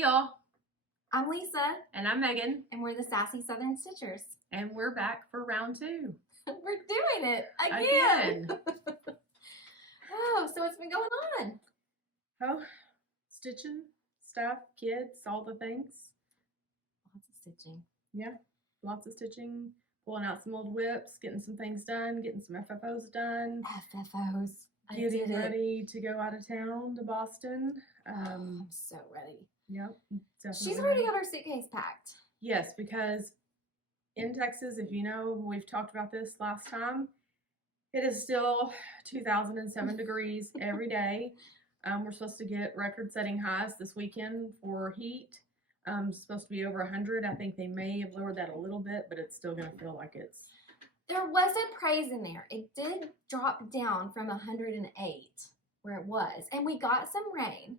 Hey y'all, I'm Lisa, and I'm Megan, and we're the Sassy Southern Stitchers. and we're back for round 2. We're doing it again. Oh, so what's been going on? Oh, stitching stuff, kids, all the things. Lots of stitching. Yeah, lots of stitching, pulling out some old whips, getting some things done, getting some FFOs done. FFOs. Getting ready to go out of town to Boston. I'm so ready. Yep, definitely. She's already got her suitcase packed. Yes, because in Texas, if you know, we've talked about this last time, it is still 2007 degrees every day. We're supposed to get record-setting highs this weekend for heat. It's supposed to be over 100. I think they may have lowered that a little bit, but it's still going to feel like it's... There wasn't praise in there. It did drop down from 108 where it was. And we got some rain,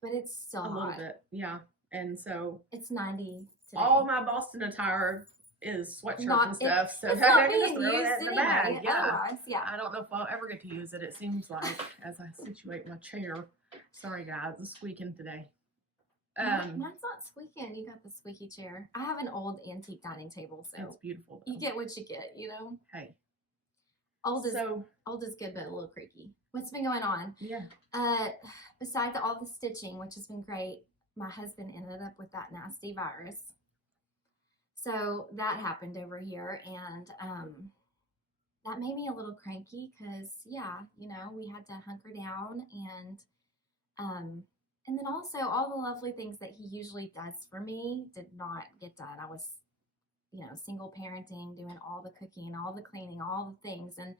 but it's still hot. A little bit, yeah. And so... It's 90 today. All my Boston attire is sweatshirt and stuff, so it's I not can just being throw used that in the anyway, bag. Yeah. Otherwise, yeah. I don't know if I'll ever get to use it. It seems like as I situate my chair. Sorry guys, it's squeaking today. Mine's not squeaking. You got the squeaky chair. I have an old antique dining table, so it's beautiful. Though. You get what you get, you know. Hey, old is good, but a little creaky. What's been going on? Yeah. Besides all the stitching, which has been great, my husband ended up with that nasty virus. So that happened over here, and that made me a little cranky because, yeah, you know, we had to hunker down, and then also all the lovely things that he usually does for me did not get done. I was, you know, single parenting, doing all the cooking, all the cleaning, all the things, and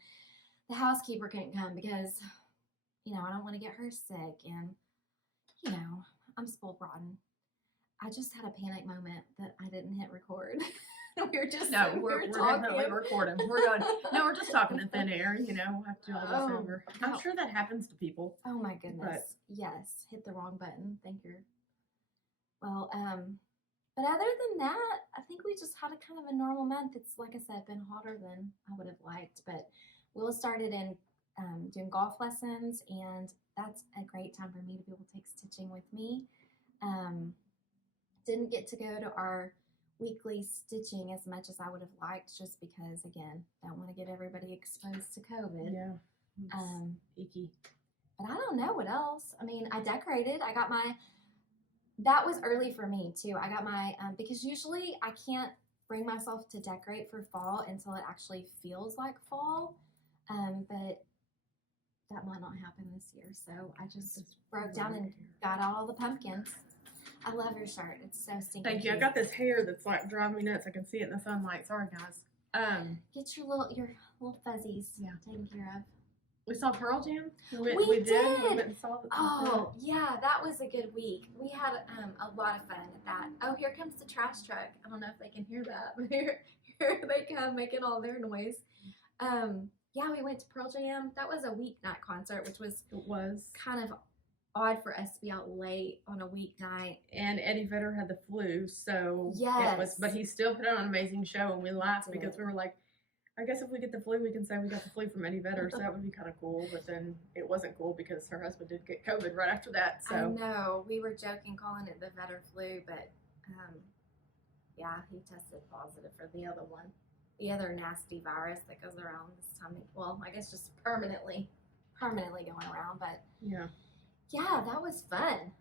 the housekeeper couldn't come because, you know, I don't want to get her sick, and, you know, I'm spoiled rotten. I just had a panic moment that I didn't hit record. We're definitely recording. We're just talking in thin air, you know. We'll have to do all this over. I'm sure that happens to people. Oh my goodness. Yes. Hit the wrong button. Thank you. Well, but other than that, I think we just had a kind of a normal month. It's, like I said, been hotter than I would have liked, but Will started in doing golf lessons, and that's a great time for me to be able to take stitching with me. Didn't get to go to our weekly stitching as much as I would have liked, just because, again, don't want to get everybody exposed to COVID. Yeah. Icky. But I don't know what else. I mean, I decorated. I got my, that was early for me too. I got my, because usually I can't bring myself to decorate for fall until it actually feels like fall. But that might not happen this year. So I just broke down and got out all the pumpkins. I love your shirt. It's so stinky. Thank you. I got this hair that's like driving me nuts. I can see it in the sunlight. Sorry, guys. Get your little fuzzies taken care of. We saw Pearl Jam. We did. We went and saw the yeah, that was a good week. We had a lot of fun at that. Oh, here comes the trash truck. I don't know if they can hear that, but here they come making all their noise. Yeah, we went to Pearl Jam. That was a weeknight concert, which was kind of odd for us to be out late on a weeknight. And Eddie Vedder had the flu, so but he still put on an amazing show, and we laughed because we were like, I guess if we get the flu, we can say we got the flu from Eddie Vedder, so that would be kind of cool. But then it wasn't cool because her husband did get COVID right after that. So I know, we were joking calling it the Vedder flu, but yeah, he tested positive for the other one, the other nasty virus that goes around this time. Well, I guess just permanently going around, but yeah, that was fun.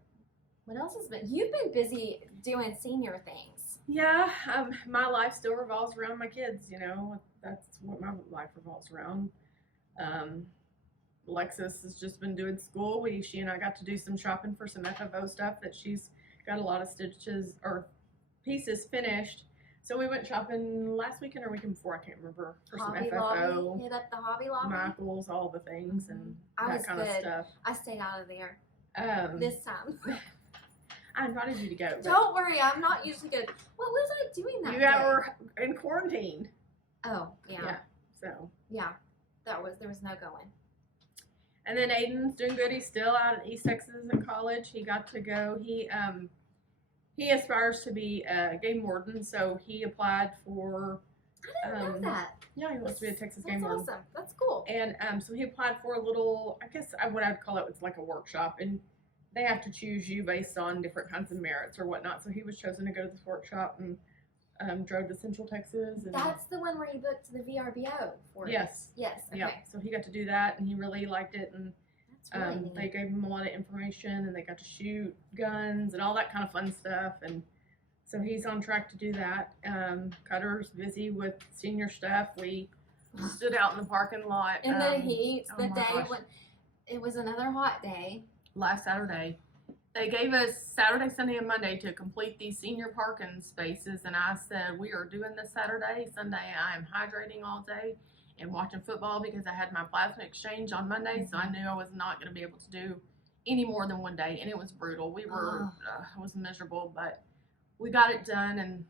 What else has been? You've been busy doing senior things. Yeah, my life still revolves around my kids, you know. That's what my life revolves around. Alexis has just been doing school. She and I got to do some shopping for some FFO stuff that she's got a lot of stitches or pieces finished. So we went shopping last weekend or weekend before, I can't remember, for some FFO. Hit up the Hobby Lobby. Michael's, all the things and that kind of stuff. I stayed out of there this time. I invited you to go. Don't worry, I'm not usually good. What was I doing that day? Were in quarantine. Oh, yeah. So. Yeah, there was no going. And then Aiden's doing good. He's still out in East Texas in college. He got to go. He aspires to be a game warden, so he applied for. I didn't know that. Yeah, he wants to be a Texas game warden. That's awesome. That's cool. And so he applied for a little, I guess what I'd call it was like a workshop, and they have to choose you based on different kinds of merits or whatnot. So he was chosen to go to this workshop and drove to Central Texas. And That's the one where you booked the VRBO for. yes. Yes. Okay. Yeah. So he got to do that, and he really liked it. And That's really neat. they gave him a lot of information, and they got to shoot guns and all that kind of fun stuff. And so he's on track to do that. Cutter's busy with senior stuff. We stood out in the parking lot In the heat, oh the my day gosh. when it was another hot day. last Saturday. They gave us Saturday, Sunday, and Monday to complete these senior parking spaces, and I said, we are doing this Saturday. Sunday, I am hydrating all day and watching football because I had my plasma exchange on Monday, so I knew I was not going to be able to do any more than one day, and it was brutal. We were, it was miserable, but we got it done, and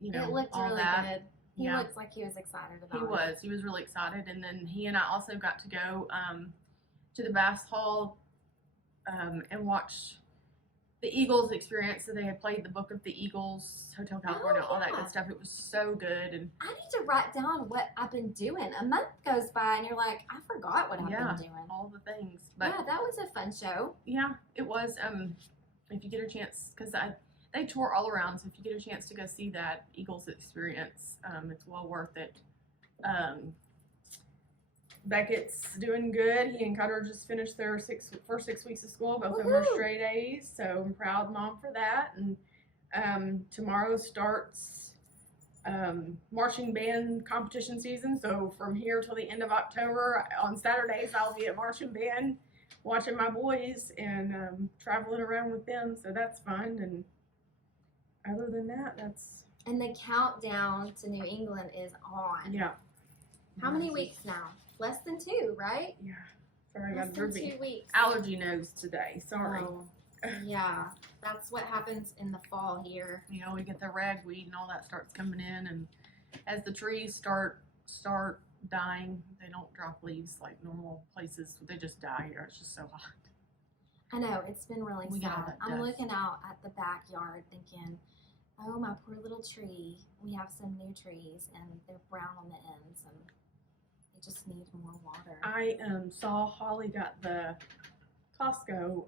you know, It looked all really that. good. He Yeah. looks like he was excited about it. He was really excited, and then he and I also got to go to the Bass Hall and watch the Eagles experience. So they had played the Book of the Eagles, Hotel California, all that yeah. good stuff. It was so good, and I need to write down what I've been doing. A month goes by and you're like, I forgot what I've been doing. all the things. But Yeah, that was a fun show. yeah, it was. If you get a chance, because they tour all around, so if you get a chance to go see that Eagles experience, it's well worth it. Beckett's doing good. He and Cutter just finished their first 6 weeks of school. Both of them are Woohoo! straight A's, so I'm proud mom for that. And tomorrow starts marching band competition season. So from here till the end of October, on Saturdays I'll be at marching band watching my boys and traveling around with them. So that's fun. And other than that, that's And the countdown to New England is on. yeah. How many weeks now? Less than 2, right? Yeah. Sorry, I Less got than droopy 2 weeks. allergy nose today. Sorry. Oh, yeah, that's what happens in the fall here. You know, we get the ragweed and all that starts coming in, and as the trees start dying, they don't drop leaves like normal places. They just die here. It's just so hot. I know, it's been really We got all sad. that I'm dust. looking out at the backyard thinking, oh, my poor little tree. We have some new trees and they're brown on the ends and they just need more water. I saw Holly got the Costco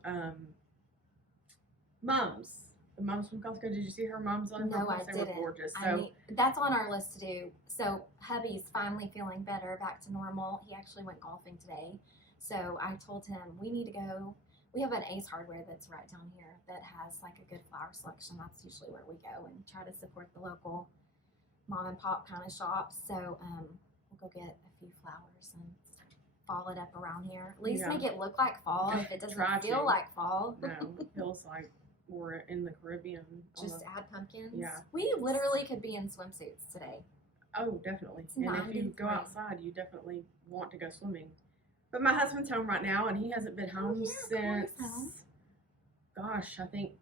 mums. The mums from Costco. Did you see her mums on her No, I post? They were didn't. gorgeous. I So mean, that's on our list to do. So hubby's finally feeling better, back to normal. He actually went golfing today. So I told him we need to go. We have an Ace Hardware that's right down here that has like a good flower selection. That's usually where we go and try to support the local mom and pop kind of shops. So we'll go get a few flowers and fall it up around here. At least Yeah. make it look like fall if it doesn't Try feel to. like fall. no, it feels like we're in the Caribbean. on Just the- add pumpkins. Yeah. We literally could be in swimsuits today. Oh, definitely. It's And if you go 93. outside, you definitely want to go swimming. But my husband's home right now, and he hasn't been home yeah, Corey's since, home. gosh, I think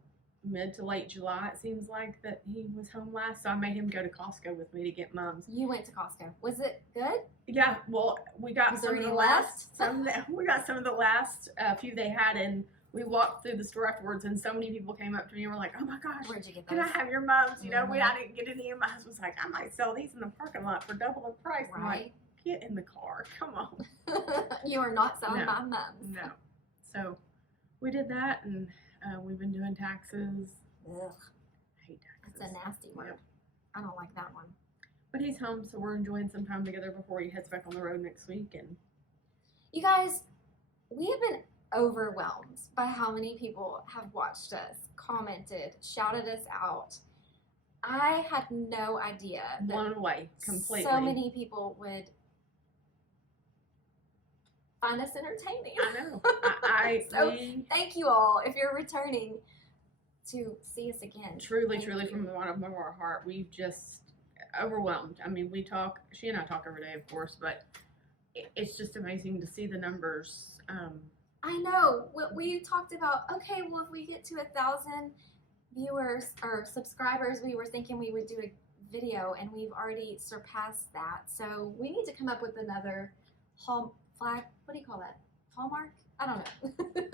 mid to late July. It seems like that he was home last, so I made him go to Costco with me to get mums. You went to Costco. Was it good? Yeah, well, we got Was some there of the any last. left? We got some of the last few they had, and we walked through the store afterwards, and so many people came up to me and were like, "Oh my gosh, Where'd you get can those? I have your mums?" You know, Mhm. I didn't get any, and my husband's like, "I might sell these in the parking lot for double the price." I'm like, Right? "Get in the car, come on." You are not selling No. my mums. No. So we did that, and we've been doing taxes. Ugh, I hate that's taxes. a nasty word. Yep. I don't like that one. But he's home, so we're enjoying some time together before he heads back on the road next week. And You guys, we have been overwhelmed by how many people have watched us, commented, shouted us out. I had no idea that blown away completely. so many people would find us entertaining. I know. I So, we thank you all if you're returning to see us again. truly, Thank truly you. from the bottom of our heart, we've just overwhelmed. I mean, she and I talk every day, of course, but it's just amazing to see the numbers. I know. We talked about, okay, well, if we get to 1,000 viewers or subscribers, we were thinking we would do a video, and we've already surpassed that. So we need to come up with another flag. What do you call that? Hallmark? I don't know.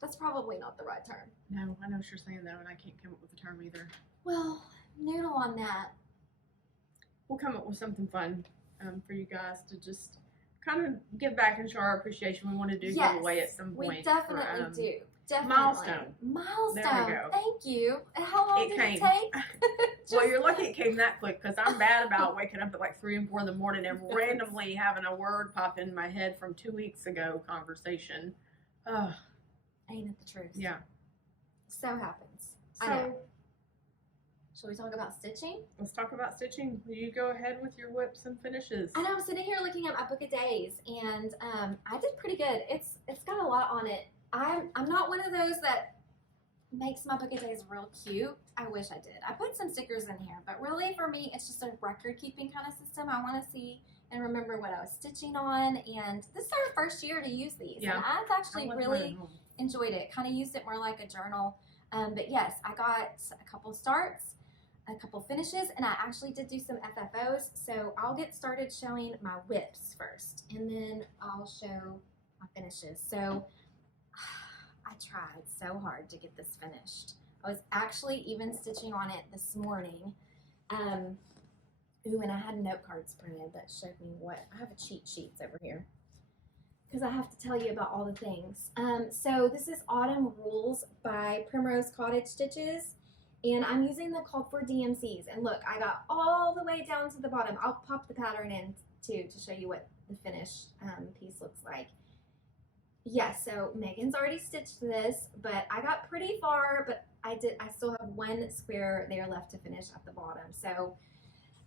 That's probably not the right term. No, I know what you're saying though, and I can't come up with a term either. Well, noodle on that. We'll come up with something fun for you guys to just kind of give back and show our appreciation. We want to do Yes, giveaway at some point. We definitely do. Definitely. Milestone. Milestone. There we go. Thank you. And how long did came. it take? Well, you're lucky it came that quick because I'm bad about waking up at like 3 and 4 in the morning and randomly having a word pop in my head from 2 weeks ago conversation. Ain't it the truth? Yeah. So happens. I So know. Shall we talk about stitching? let's talk about stitching. You go ahead with your whips and finishes. I know, I'm sitting here looking at my book of days, and I did pretty good. It's got a lot on it. I'm not one of those that makes my book of days real cute. I wish I did. I put some stickers in here, but really for me, it's just a record keeping kind of system. I want to see and remember what I was stitching on, and this is our first year to use these, Yeah. and I've actually really enjoyed it. Kind of used it more like a journal, but yes, I got a couple starts, a couple finishes, and I actually did do some FFOs, so I'll get started showing my whips first, and then I'll show my finishes. So I tried so hard to get this finished. I was actually even stitching on it this morning. Ooh, and I had note cards printed that showed me what, I have a cheat sheets over here because I have to tell you about all the things. So this is Autumn Rules by Primrose Cottage Stitches, and I'm using the called for DMCs. And look, I got all the way down to the bottom. I'll pop the pattern in too to show you what the finished piece looks like. Yes, so Megan's already stitched this, but I got pretty far, but I still have one square there left to finish at the bottom. So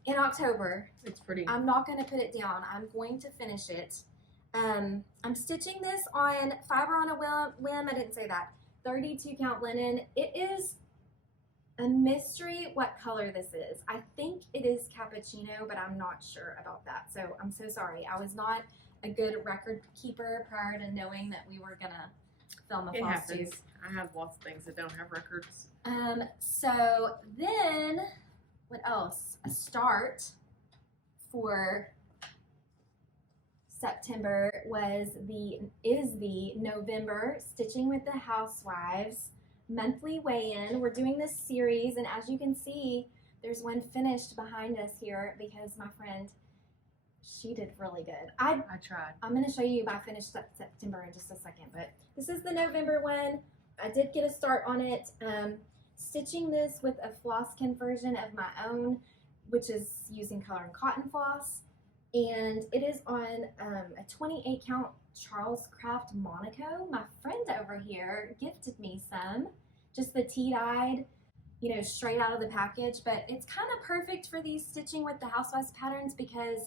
in October, It's pretty. I'm not going to put it down. I'm going to finish it. I'm stitching this on fiber on a whim. I didn't say that. 32 count linen. It is a mystery what color this is. I think it is cappuccino, but I'm not sure about that. So I'm so sorry. I was not a good record keeper prior to knowing that we were gonna film a It FlossTube. happens. I have lots of things that don't have records. So then, what else? A start for September is the November Stitching with the Housewives monthly weigh-in. We're doing this series, and as you can see, there's one finished behind us here because my friend, she did really good. I tried. I'm going to show you my finished September in just a second, but this is the November one. I did get a start on it. Stitching this with a flosskin version of my own, which is using color and cotton floss, and it is on a 28 count Charles Craft Monaco. My friend over here gifted me some, just the tea-dyed, you know, straight out of the package, but it's kind of perfect for these stitching with the Housewives patterns because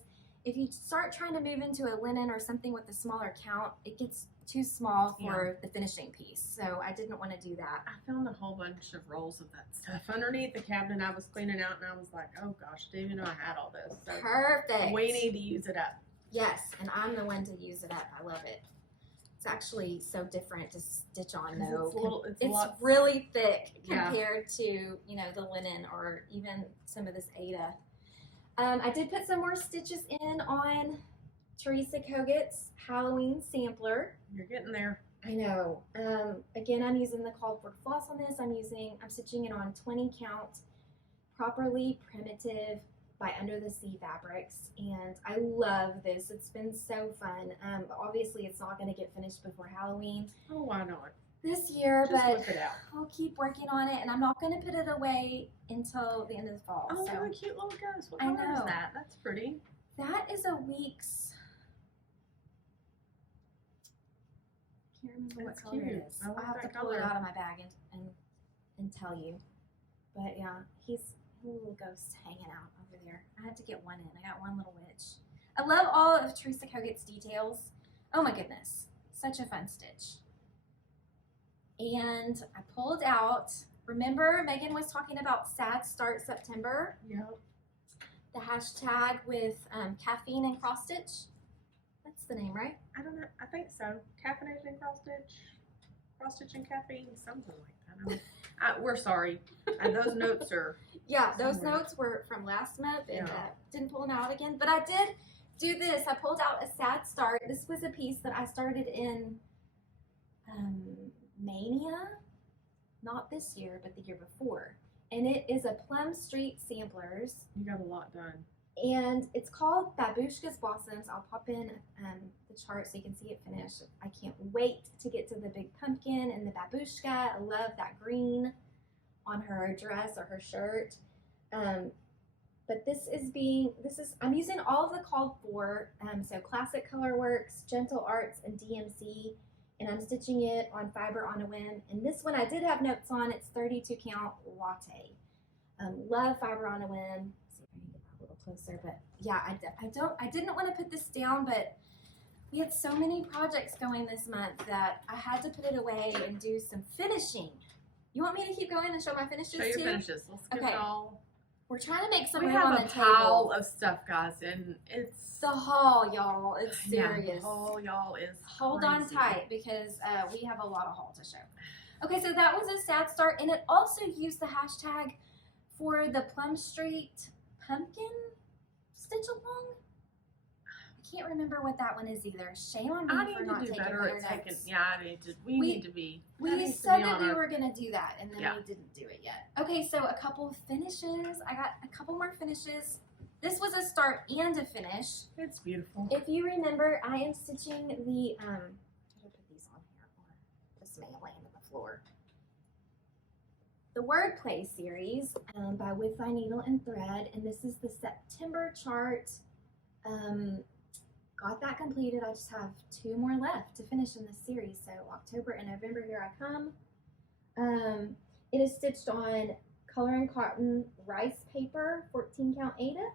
if you start trying to move into a linen or something with a smaller count, it gets too small for the finishing piece. So I didn't want to do that. I found a whole bunch of rolls of that stuff underneath the cabinet I was cleaning out, and I was like, oh gosh, didn't even know I had all this. So Perfect. we need to use it up. Yes, and I'm the one to use it up. I love it. It's actually so different to stitch on though. It's really thick compared to, you know, the linen or even some of this Ada. I did put some more stitches in on Teresa Kogut's Halloween sampler. You're getting there. I know. Again, I'm using the called for floss on this. I'm stitching it on 20 count properly primitive by Under the Sea fabrics, and I love this. It's been so fun. Obviously, it's not going to get finished before Halloween. Oh, why not? This year, Just but whip it out. I'll keep working on it, and I'm not going to put it away until the end of the fall. Oh, so. what a cute little ghost. What I color is know. that? That's pretty. That is a week's. Can't remember That's what color cute. it is. I like I'll have that to pull it color. out of my bag and tell you. But yeah, he's a little ghost hanging out over there. I had to get one in. I got one little witch. I love all of Teresa Kogut's details. Oh my goodness. Such a fun stitch. And I pulled out, remember Megan was talking about Sad Start September? Yep. The hashtag with caffeine and cross stitch. That's the name, right? I don't know. I think so. Caffeinated and cross stitch and caffeine, something like that. We're sorry. Those notes are. Yeah, those somewhere. notes were from last month, and Yeah. didn't pull them out again. But I did do this. I pulled out a Sad Start. This was a piece that I started in Mania, not this year, but the year before. And it is a Plum Street Samplers. You got a lot done. And it's called Babushka's Blossoms. I'll pop in the chart so you can see it finished. I can't wait to get to the big pumpkin and the babushka. I love that green on her dress or her shirt. But I'm using all of the called for, so Classic Colorworks, Gentle Arts, and DMC, and I'm stitching it on Fiber on a Whim. And this one I did have notes on. It's 32 count latte. Love Fiber on a Whim. See if I can get that a little closer, but yeah, I didn't want to put this down, but we had so many projects going this month that I had to put it away and do some finishing. You want me to keep going and show my finishes too? Show your finishes. Let's get it all. We're trying to make some We room on have the a pile table. of stuff, guys, and it's The haul, y'all. It's serious. Yeah, the haul, y'all, is Hold on crazy. tight because we have a lot of haul to show. Okay, so that was a sad start, and it also used the hashtag for the Plum Street Pumpkin Stitch Along. I can't remember what that one is either. Shame on me I need for not to do taking better better at taking. notes. Yeah, I need to. We need to be. that We needs to said be that on we our- were going to do that, and then Yeah. we didn't do it yet. Okay, so a couple of finishes. I got a couple more finishes. This was a start and a finish. It's beautiful. If you remember, I am stitching the, how do I put these on here, or this may land on the floor. The Wordplay series by With Thy Needle and Thread, and this is the September chart. Got that completed. I just have 2 more left to finish in this series. So October and November, here I come. It is stitched on color and cotton rice paper, 14 count Aida.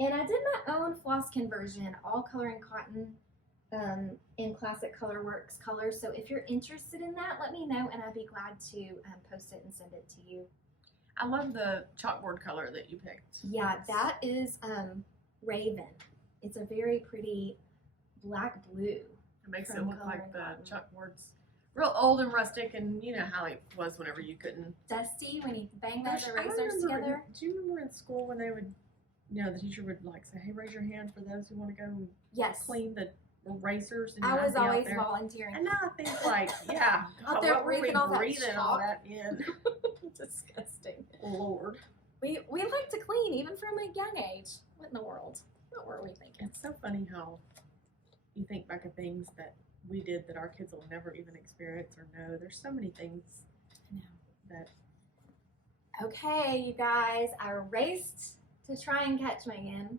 And I did my own floss conversion, all color and cotton in Classic Colorworks colors. So if you're interested in that, let me know and I'd be glad to post it and send it to you. I love the chalkboard color that you picked. Yeah, that is Raven. It's a very pretty black blue. It makes it From look color like and the cotton. chalkboard's real old and rustic, and you know how it was whenever you couldn't. Dusty when you bang Gosh, those I erasers remember- together. Do you remember in school when they would, you know, the teacher would like say, "Hey, raise your hand for those who want to go and Yes. clean the erasers." And I I'd was be out always there. volunteering. And now I think like, yeah, Out God, there what were we breathing all that breathing all chalk. that in? Disgusting. Lord, We like to clean even from a young age. What in the world? What were we thinking? it's so funny how you think back of things that we did that our kids will never even experience or know. There's so many things I know. that. Okay, you guys, I raced to try and catch Megan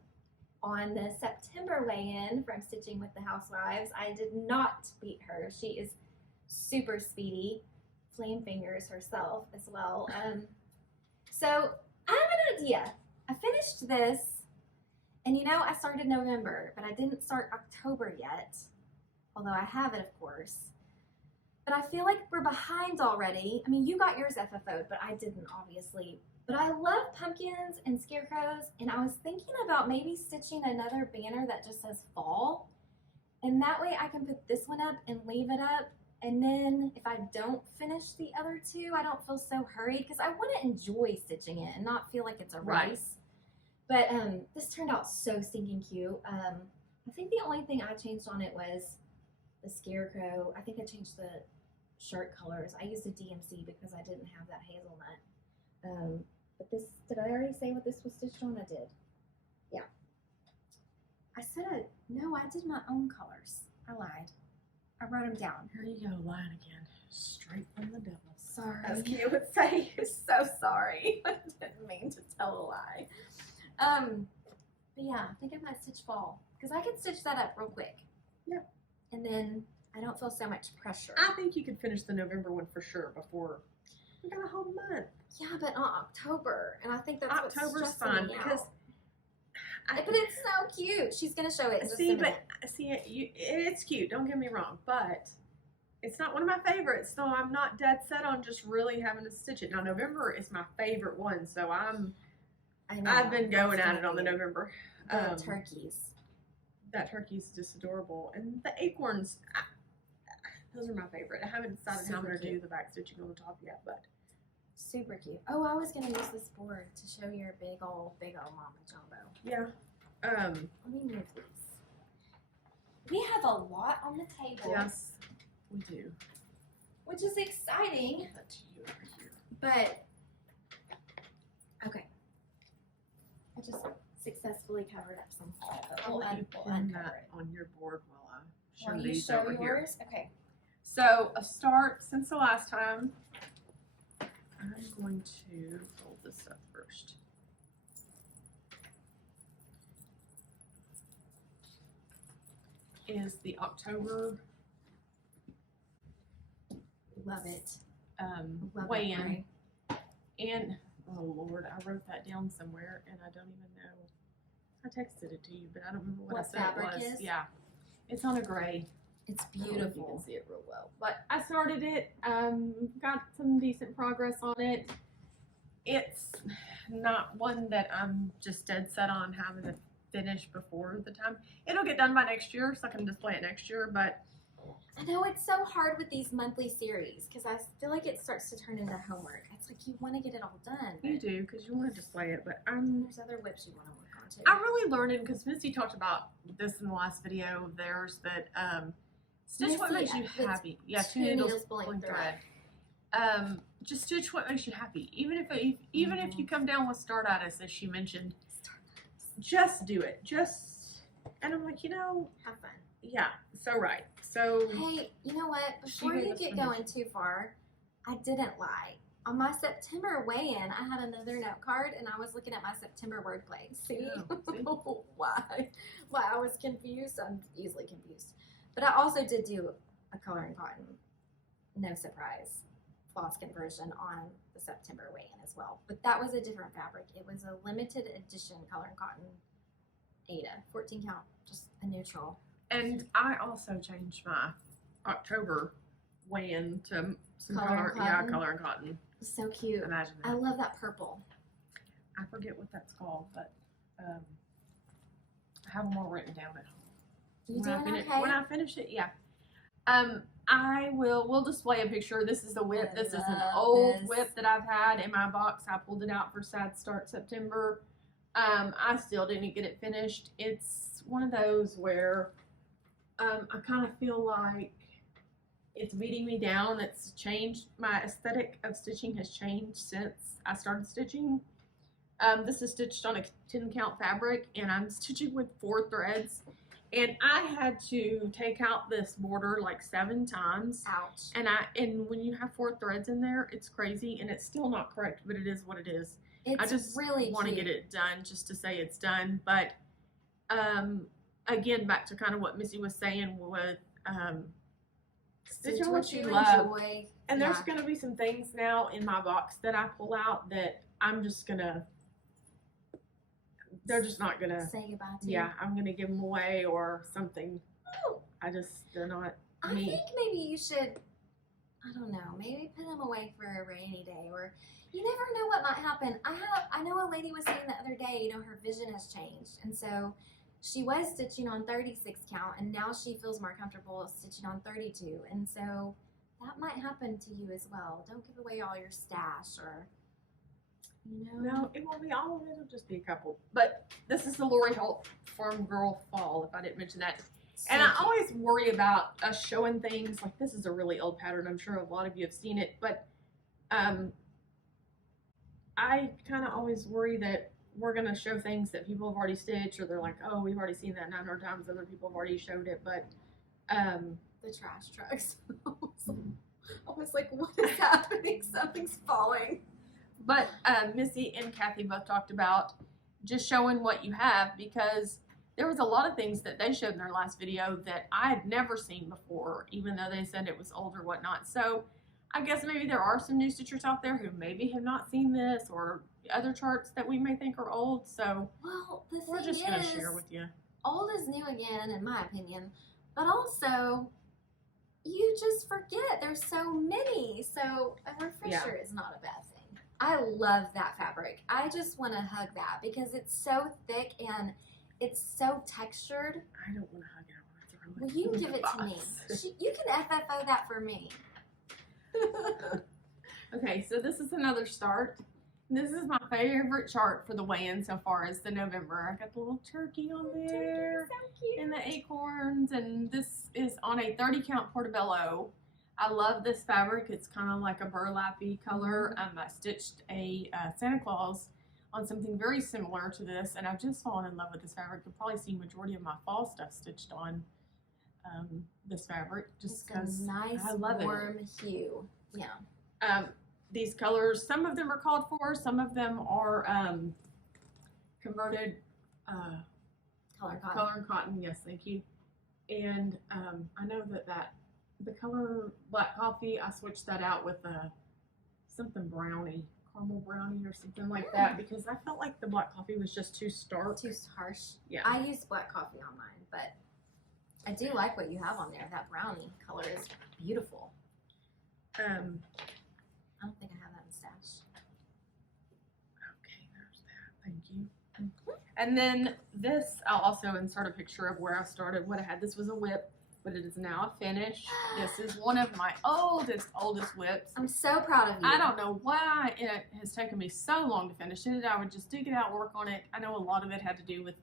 on the September weigh-in from Stitching with the Housewives. I did not beat her. She is super speedy. Flame fingers herself as well. So I have an idea. I finished this, and you know, I started November, but I didn't start October yet, although I have it, of course. But I feel like we're behind already. I mean, you got yours FFO'd, but I didn't, obviously. But I love pumpkins and scarecrows, and I was thinking about maybe stitching another banner that just says fall. And that way I can put this one up and leave it up. And then if I don't finish the other 2, I don't feel so hurried because I want to enjoy stitching it and not feel like it's a Right. race. But this turned out so stinking cute. I think the only thing I changed on it was the scarecrow. I think I changed the shirt colors. I used a DMC because I didn't have that hazelnut. But this, did I already say what this was stitched on? I did. Yeah. I said, no, I did my own colors. I lied. I wrote them down. Here you go, lying again, straight from the devil. Sorry. As Kia would say. So sorry. I didn't mean to tell a lie. But yeah, I think I might stitch fall because I can stitch that up real quick. Yeah. And then I don't feel so much pressure. I think you could finish the November one for sure before we got a whole month. Yeah, but October, and I think that's October's what's fine stressing me because. out. But it's so cute. She's gonna show it. In just a See, minute. but it's cute. Don't get me wrong, but it's not one of my favorites. So I'm not dead set on just really having to stitch it. Now November is my favorite one, so I know, I've been going that's at it on the cute. November. The turkeys. That turkey's just adorable, and the acorns. Those are my favorite. I haven't decided how I'm Super going to do cute. the back stitching on the top yet, but Super cute. Oh, I was gonna use this board to show your big old mama jumbo. yeah. Let me move these. We have a lot on the table. Yes, we do. Which is exciting, Give that to you over here. but okay. I just successfully covered up some fall, but I'll we'll, let you we'll pin uncover that it. on your board while I show Want you these show over here. yours? Okay. So a start since the last time. I'm going to fold this up first. Is the October Love it. Love weigh-in. it, Ray. And oh Lord, I wrote that down somewhere and I don't even know. I texted it to you, but I don't remember what I What said fabric it was. is? Yeah, it's on a gray. It's I don't know if you can beautiful. see it real well, but I started it. Got some decent progress on it. It's not one that I'm just dead set on having to finish before the time. It'll get done by next year, so I can display it next year. But I know it's so hard with these monthly series because I feel like it starts to turn into homework. It's like you want to get it all done. you do because you want to display it. But There's other whips you want to work on too. I'm really learning because Missy talked about this in the last video of theirs that stitch what Missy, makes you with happy. Yeah, two two needles needles pulling pulling thread. thread. Just stitch what makes you happy. Even if you come down with startitis, as she mentioned, just do it. And I'm like, Have fun. yeah, so right. So Hey, you know what? Before gave you us get permission. going too far, I didn't lie. On my September weigh-in, I had another note card, and I was looking at my September wordplay. See? Oh, see? Why? Why I was confused? I'm easily confused. But I also did do a color and cotton, no surprise, floss conversion on the September weigh-in as well. But that was a different fabric. It was a limited edition color and cotton Ada, 14 count, just a neutral. and I also changed my October weigh-in to some Color and color, yeah, cotton? color and cotton. So cute. Imagine I that. love that purple. I forget what that's called, but I have them all written down at home. You doing okay? When I finish it, yeah. We'll display a picture. This is the whip. This is an love old this. whip that I've had in my box. I pulled it out for Sad Start September. I still didn't get it finished. It's one of those where I kind of feel like it's beating me down. It's changed. My aesthetic of stitching has changed since I started stitching. This is stitched on a 10 count fabric and I'm stitching with 4 threads. And I had to take out this border like 7 times. Ouch. And when you have 4 threads in there, it's crazy and it's still not correct, but it is what it is. It's I just really want to cute. get it done just to say it's done. But again, back to kind of what Missy was saying with stitching what you love. enjoy. And there's Yeah. going to be some things now in my box that I pull out that I'm just going to, they're just not going to, Say goodbye to. yeah, I'm going to give them away or something. Oh, They're not I me. think maybe you should, I don't know, maybe put them away for a rainy day, or you never know what might happen. I know a lady was saying the other day, her vision has changed, and so she was stitching on 36 count, and now she feels more comfortable stitching on 32, and so that might happen to you as well. Don't give away all your stash, or No, it won't be all of it. It'll just be a couple. But this is the Lori Holt Farm Girl Fall, if I didn't mention that. And I always worry about us showing things. Like, this is a really old pattern. I'm sure a lot of you have seen it. But I kind of always worry that we're going to show things that people have already stitched. Or they're like, oh, we've already seen that 900 times. Other people have already showed it. But the trash trucks. I was like, what is happening? Something's falling. But Missy and Kathy both talked about just showing what you have, because there was a lot of things that they showed in their last video that I had never seen before, even though they said it was old or whatnot. So I guess maybe there are some new stitchers out there who maybe have not seen this or other charts that we may think are old. So Well, the we're thing just going to is, share with you. old is new again, in my opinion. But also, you just forget there's so many. So a refresher is not a bad thing. I love that fabric. I just want to hug that because it's so thick and it's so textured. I don't want to hug it. I want to throw it Well, you can in give the it to me. box. You can FFO that for me. Okay, so this is another start. This is my favorite chart for the weigh-in so far is the November. I got the little turkey on there So cute. and the acorns, and this is on a 30 count portobello. I love this fabric. It's kind of like a burlappy color. I stitched a Santa Claus on something very similar to this, and I've just fallen in love with this fabric. You'll probably see majority of my fall stuff stitched on this fabric just because nice I love warm hue. Yeah. These colors, some of them are called for, some of them are converted Color cotton. color and cotton. Yes, thank you. And I know that the color black coffee, I switched that out with something brownie, caramel brownie or something like that, because I felt like the black coffee was just too stark. Too harsh. Yeah. I use black coffee on mine, but I do like what you have on there. That brownie color is beautiful. I don't think I have that in stash. Okay, there's that. Thank you. And then this, I'll also insert a picture of where I started, what I had. This was a whip, but it is now a finish. This is one of my oldest whips. I'm so proud of you. I don't know why it has taken me so long to finish it. I would just dig it out, work on it. I know a lot of it had to do with,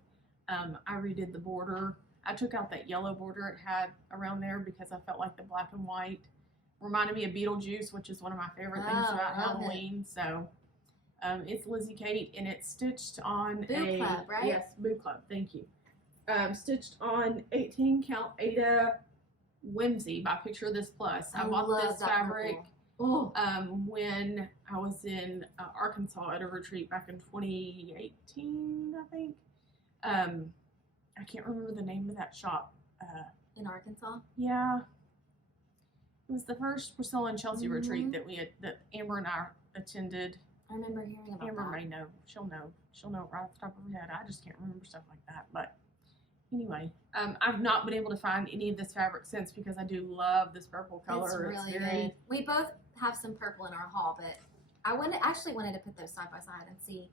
I redid the border. I took out that yellow border it had around there because I felt like the black and white reminded me of Beetlejuice, which is one of my favorite things about Halloween. So it's Lizzie Kate, and it's stitched on Boo Club, right? Yes, Boo Club. Thank you. Stitched on 18 count Ada Whimsy by Picture This Plus. I bought this fabric when I was in Arkansas at a retreat back in 2018, I think. I can't remember the name of that shop. In Arkansas? Yeah. It was the first Priscilla and Chelsea retreat that Amber and I attended. I remember hearing about Amber that. may know. She'll know. She'll know right off the top of her head. I just can't remember stuff like that. But anyway, I've not been able to find any of this fabric since because I do love this purple color. It's really good. We both have some purple in our haul, but I actually wanted to put those side by side and see,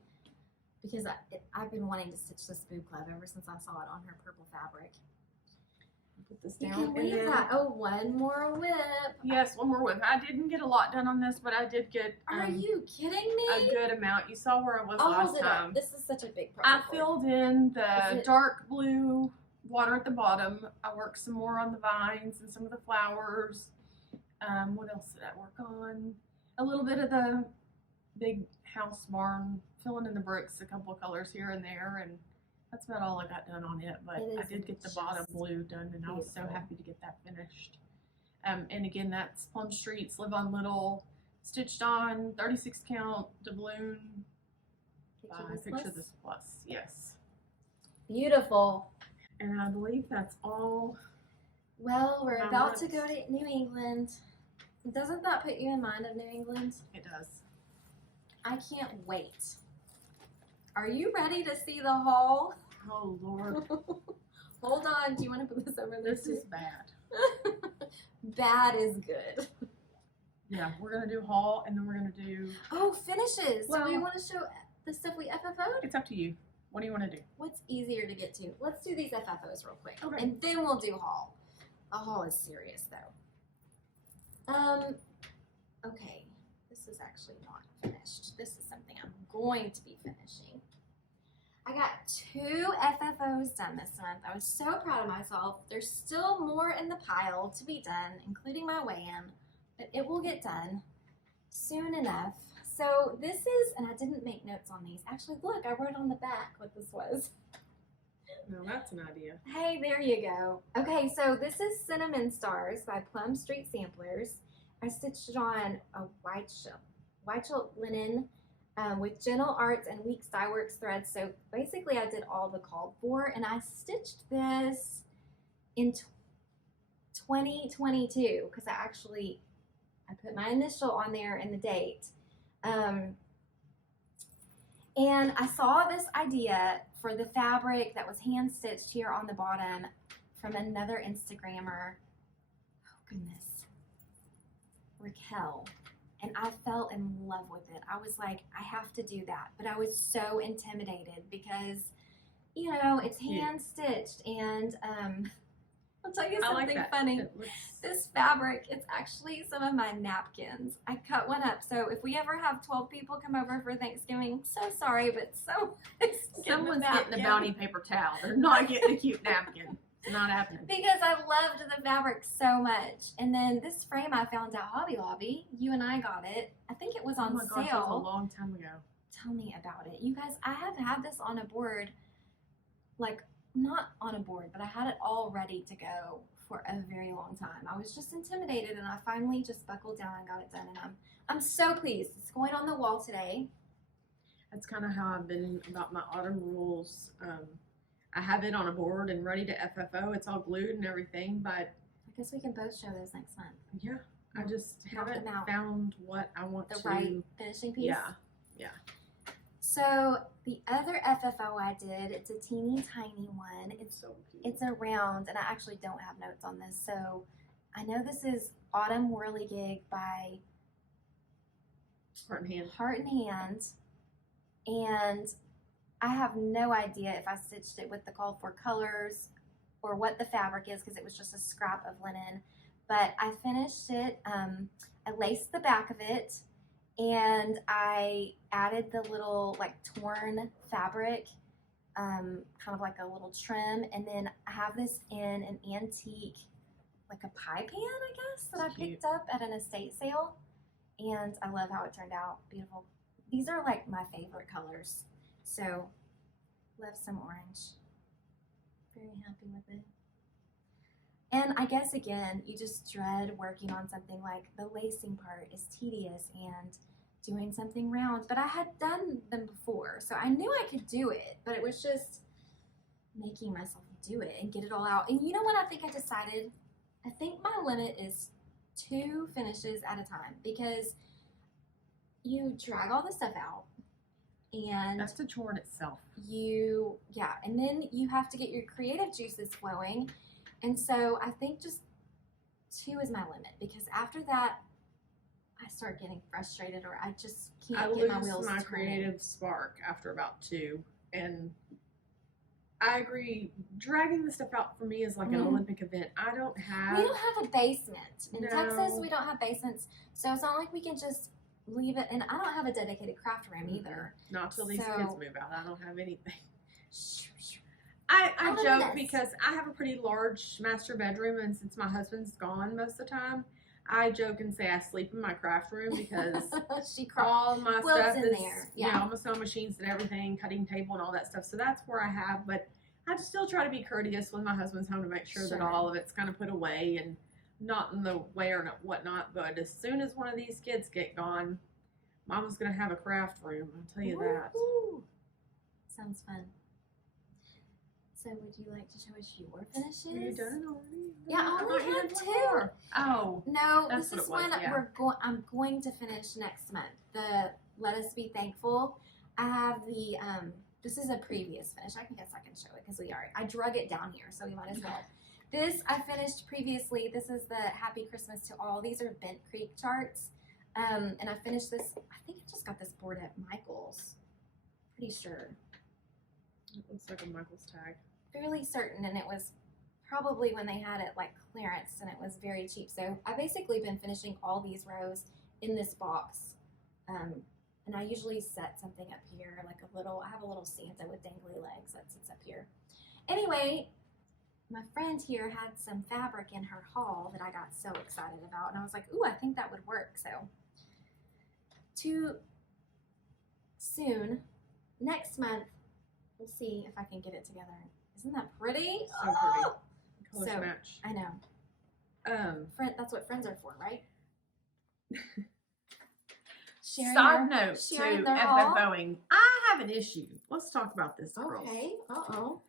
because I've been wanting to stitch this Boo Club ever since I saw it on her purple fabric. Put this You down. can leave that. Oh, one more whip. Yes, one more whip. I didn't get a lot done on this, but I did get Are you kidding me? a good amount. You saw where I was I'll last hold it time. up. This is such a big I project. filled in the it- dark blue water at the bottom. I worked some more on the vines and some of the flowers. What else did I work on? A little bit of the big house barn, filling in the bricks, a couple of colors here and there, and that's about all I got done on it. But It I is did get the bottom just blue done, and I was so beautiful. happy to get that finished. And again, that's Plum Streets, Live on Little, stitched on 36 count doubloon by Picture This Plus. Yes. Beautiful. And I believe that's all. Well, we're My about to whips. go to New England. Doesn't that put you in mind of New England? It does. I can't wait. Are you ready to see the haul? Oh Lord, Hold on. Do you want to put this over there? this is bad. Bad is good. Yeah, we're gonna do haul, and then we're gonna do. Oh, finishes. Do we Well- want to show the stuff we FFO'd? It's up to you. What do you want to do? What's easier to get to? Let's do these FFOs real quick. Okay. And then we'll do haul. A haul is serious though. Okay. This is actually not finished. This is something I'm going to be finishing. I got 2 FFOs done this month. I was so proud of myself. There's still more in the pile to be done, including my weigh-in, but it will get done soon enough. So this is, and I didn't make notes on these. Actually, look, I wrote on the back what this was. No, that's an idea. Hey, there you go. Okay, so this is Cinnamon Stars by Plum Street Samplers. I stitched it on a white quilt linen with Gentle Arts and Weeks Dye Works threads. So basically I did all the called for, and I stitched this in 2022 because I put my initial on there and the date. And I saw this idea for the fabric that was hand stitched here on the bottom from another Instagrammer. Oh goodness, Raquel. And I fell in love with it. I was like, I have to do that. But I was so intimidated because, you know, it's hand stitched. And I'll tell you something funny. This fabric, it's actually some of my napkins. I cut one up. So if we ever have 12 people come over for Thanksgiving, so sorry, but Someone's getting a bounty paper towel. They're not getting a cute napkin. It's not happening. Because I loved the fabric so much. And then this frame I found at Hobby Lobby. You and I got it. I think it was on Oh my gosh, sale. that was a long time ago. tell me about it. You guys, I have had this on a board, like not on a board, but I had it all ready to go for a very long time. I was just intimidated, and I finally just buckled down and got it done, and I'm so pleased. It's going on the wall today. That's kind of how I've been about my autumn rules. I have it on a board and ready to FFO. It's all glued and everything, but I guess we can both show those next month. yeah, I just Knock haven't them out. found what I want The to. right finishing piece. Yeah. So the other FFO I did, it's a teeny tiny one. So cute. It's a round, and I actually don't have notes on this. So I know this is Autumn Whirligig by Heart and Hand. Heart and Hand, and I have no idea if I stitched it with the called for colors or what the fabric is, because it was just a scrap of linen. But I finished it. I laced the back of it, and I added the little like torn fabric, kind of like a little trim, and then I have this in an antique, like a pie pan, I guess, that I picked up at an estate sale, and I love how it turned out. Beautiful. These are like my favorite colors, so love some orange. Very happy with it. And I guess again, you just dread working on something like the lacing part is tedious and doing something round, but I had done them before, so I knew I could do it, but it was just making myself do it and get it all out. And you know what I think I decided? I think my limit is 2 finishes at a time, because you drag all the stuff out and That's the chore in itself. and then you have to get your creative juices flowing. And so I think just 2 is my limit, because after that I start getting frustrated, or I just can't get my wheels I lose my turning. creative spark after about 2, and I agree. Dragging the stuff out for me is like an Olympic event. I don't have. We don't have a basement in No. Texas. We don't have basements, so it's not like we can just leave it. And I don't have a dedicated craft room either. Not till these So- kids move out. I don't have anything. I I live in joke this. because I have a pretty large master bedroom, and since my husband's gone most of the time, I joke and say I sleep in my craft room because She cried. all my Quilts stuff in is, there, you know, yeah. all my sewing machines and everything, cutting table and all that stuff. So that's where I have, but I just still try to be courteous when my husband's home to make sure that Sure. all of it's kind of put away and not in the way or whatnot. But as soon as one of these kids get gone, Mama's gonna have a craft room. I'll tell you that. Woo-hoo. Sounds fun. So would you like to show us your finishes? Are you done already? Yeah, I thought only you had had 2. one more. Oh, No, That's this what is it was, one yeah. I'm going to finish next month. The Let Us Be Thankful. I have the this is a previous finish. I guess I can show it because I drug it down here, so we might as well. This I finished previously. This is the Happy Christmas to All. These are Bent Creek charts. And I finished this. I think I just got this board at Michael's. Pretty sure. it looks like a Michael's tag. Fairly certain, and it was probably when they had it like clearance, and it was very cheap. So I basically been finishing all these rows in this box, and I usually set something up here, like I have a little Santa with dangly legs that sits up here. Anyway, my friend here had some fabric in her haul that I got so excited about, and I was like, ooh, I think that would work. So too soon, next month, we'll see if I can get it together. Isn't that pretty? So pretty. Colors So- match. I know. That's what friends are for, right? Side note sharing to their haul. FFOing. I have an issue. Let's talk about this, girls. Okay. Uh-oh.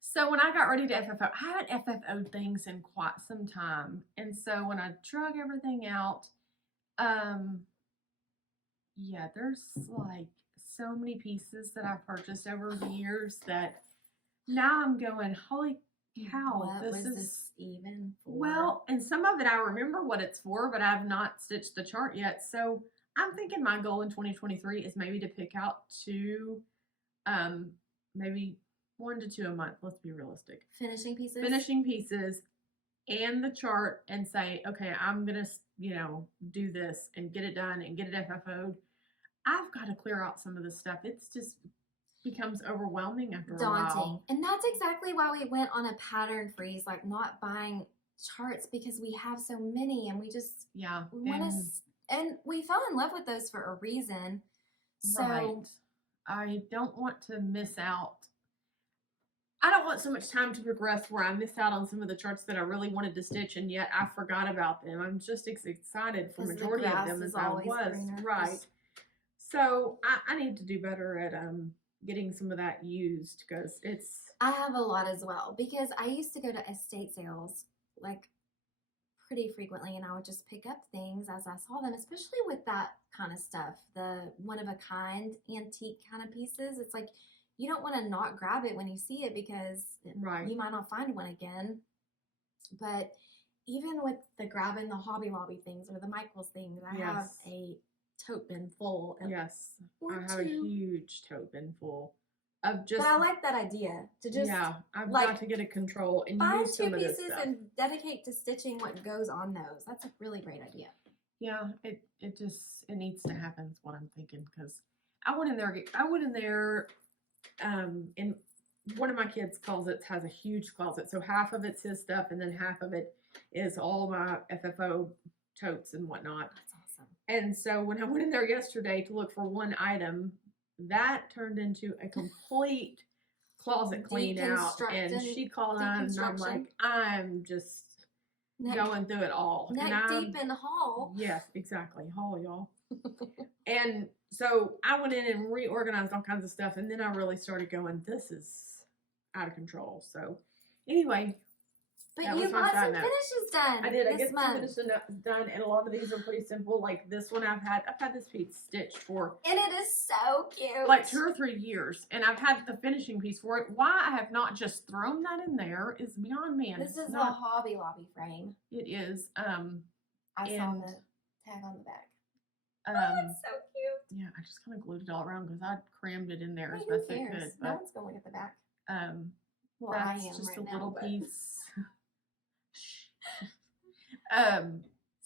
So when I got ready to FFO, I haven't FFO'd things in quite some time. And so when I drug everything out, yeah, there's like so many pieces that I've purchased over the years that now I'm going, holy cow, What this was is this even for? well, and some of it I remember what it's for, but I've not stitched the chart yet. So I'm thinking my goal in 2023 is maybe to pick out 2, maybe 1 to 2 a month. Let's be realistic. finishing pieces. Finishing pieces and the chart, and say, okay, I'm gonna, do this and get it done and get it FFO'd. I've got to clear out some of this stuff. It's just becomes overwhelming after a Daunting. while. And that's exactly why we went on a pattern freeze, like not buying charts, because we have so many and we just Yeah. we want and to, and we fell in love with those for a reason. So Right. I don't want to miss out. I don't want so much time to progress where I miss out on some of the charts that I really wanted to stitch, and yet I forgot about them. I'm just as excited for 'cause the majority of grass them is as I always was. greener, Right. just- So I need to do better at getting some of that used because it's I have a lot as well because I used to go to estate sales like pretty frequently, and I would just pick up things as I saw them, especially with that kind of stuff, the one of a kind antique kind of pieces. It's like you don't want to not grab it when you see it because right. you might not find one again. But even with the grabbing the Hobby Lobby things or the Michaels things, I have Yes. a tote bin full. Yes, or I have a two. huge tote bin full of just. But I like that idea to just I've like, got to get a control and buy use two some of this pieces stuff. and dedicate to stitching what goes on those. That's a really great idea. Yeah, it needs to happen. Is what I'm thinking because I went in there. In one of my kids' closets has a huge closet, so half of it's his stuff, and then half of it is all my FFO totes and whatnot. That's awesome. And so when I went in there yesterday to look for one item, that turned into a complete closet clean out. And she called on, and I'm like, I'm just going through it all. Neck deep in the hall. Yes, exactly. Haul, y'all. And so I went in and reorganized all kinds of stuff, and then I really started going, this is out of control. So anyway, but you got some finishes done. I did. I this get some month. finishes done, and a lot of these are pretty simple. Like this one, I've had this piece stitched for, and it is so cute. like 2 or 3 years, and I've had the finishing piece for it. Why I have not just thrown that in there is beyond me. And this is not, a Hobby Lobby frame. It is. I saw the tag on the back. Oh, it's so cute. Yeah, I just kind of glued it all around because I crammed it in there as Who best I cares? could. No But one's going to look at the back. well, I that's am just right a now, little but- piece.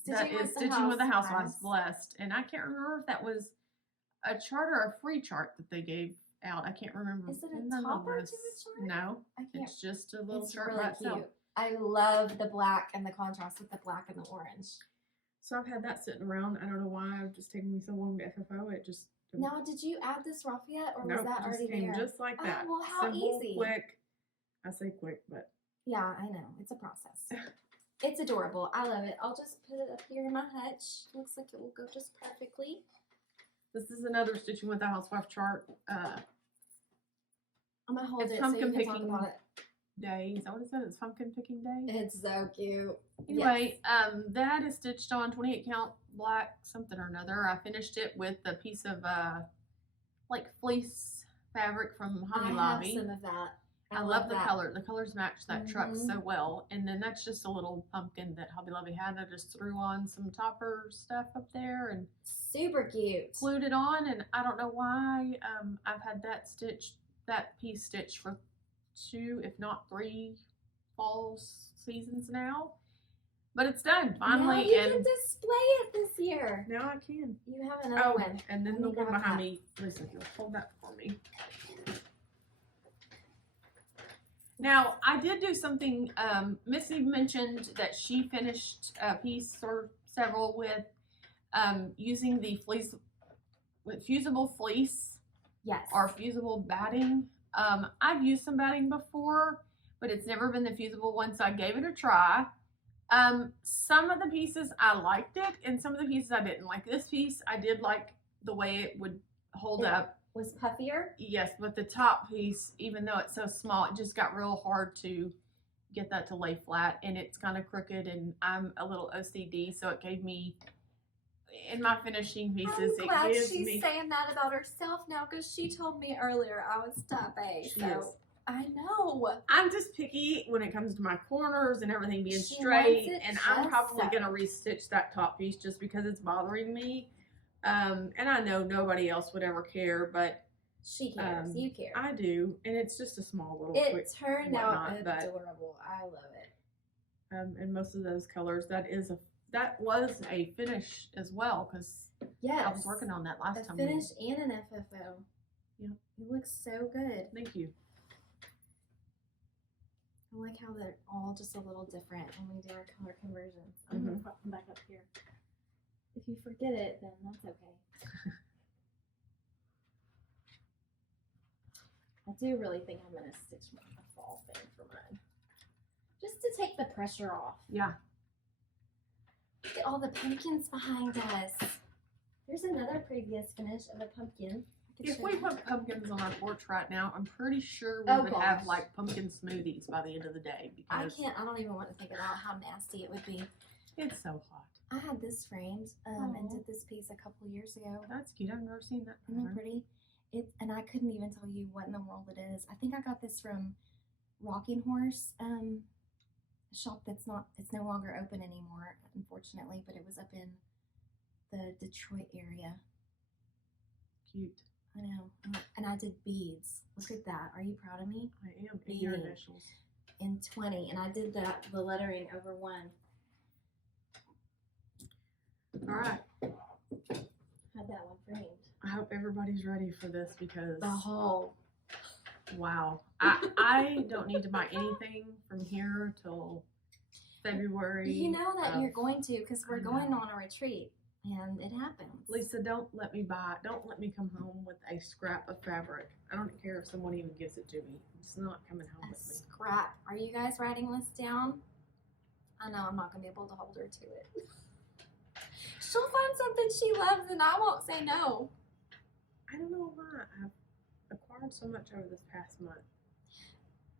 Stitching that is Stitching with the Housewives Blessed, and I can't remember if that was a chart or a free chart that they gave out. I can't remember. Is it a None of topper to this- a chart? No, I can't. it's just a little It's chart really by itself. cute. I love the black and the contrast with the black and the orange. So I've had that sitting around. I don't know why. It's just taking me so long to FFO. It just Now, did you add this raffia or nope, was that just already came there? just like that. Oh, well, how Simple, easy. quick. I say quick, but Yeah, I know. It's a process. It's adorable. I love it. I'll just put it up here in my hutch. Looks like it will go just perfectly. this is another Stitching with the Housewife chart. I'm going to hold It's it so you pumpkin can talk picking about it. Day. Is that what it said? It's pumpkin picking day. It's so cute. Anyway, that is stitched on 28 count black something or another. I finished it with a piece of like fleece fabric from Hobby Lobby. I have some of that. I love the color. The colors match that truck Mhm. so well. And then that's just a little pumpkin that Hobby Lobby had. I just threw on some topper stuff up there and Super cute. glued it on. And I don't know why I've had that piece stitched for 2, if not 3 fall seasons now. But it's done finally. Now you and can display it this year. now I can. You have another one. And then Let the me one grab behind that. me. Listen, you'll hold that for me. Now, I did do something, Missy mentioned that she finished a piece or several with using the fleece, with fusible fleece Yes. or fusible batting. I've used some batting before, but it's never been the fusible one, so I gave it a try. Some of the pieces I liked it, and some of the pieces I didn't. Like this piece, I did like the way it would hold up. Was puffier? Yes, but the top piece, even though it's so small, it just got real hard to get that to lay flat, and it's kind of crooked, and I'm a little OCD, so it gave me, in my finishing pieces, I'm glad it gives she's me... saying that about herself now because she told me earlier I was type A. She so is. I know. I'm just picky when it comes to my corners and everything being She straight, wants it and I'm just probably so. going to restitch that top piece just because it's bothering me. And I know nobody else would ever care, but She cares. You care. I do, and it's just a small little quick It turned out whatnot, but- adorable. I love it. and most of those colors, that was a finish as well, because Yes. I was working on that last A time. finish and an FFO. Yeah. It looks so good. Thank you. I like how they're all just a little different when we do our color conversions. I'm going to pop them back up here. If you forget it, then that's okay. I do really think I'm gonna stitch a fall thing for mine, just to take the pressure off. Yeah. Look at all the pumpkins behind us. There's another previous finish of a pumpkin. If we put pumpkins on our porch right now, I'm pretty sure we Oh, would gosh. have like pumpkin smoothies by the end of the day because I don't even want to think about how nasty it would be. it's so hot. I had this framed and Aw. did this piece a couple years ago. That's cute. I've never seen that. Isn't that pattern. pretty? And I couldn't even tell you what in the world it is. I think I got this from Rocking Horse, a shop it's no longer open anymore, unfortunately, but it was up in the Detroit area. Cute. I know. And I did beads. Look at that. Are you proud of me? I am. In your Beading. initials. In 20, and I did the lettering over one. All right. Had that one framed. I hope everybody's ready for this because The haul. wow. I don't need to buy anything from here till February. You know that of- you're going to, because we're I know. going on a retreat, and it happens. Lisa, don't let me come home with a scrap of fabric. I don't care if someone even gives it to me. It's not coming home A with me. scrap. Are you guys writing this down? I know I'm not going to be able to hold her to it. She'll find something she loves, and I won't say no. I don't know why I've acquired so much over this past month.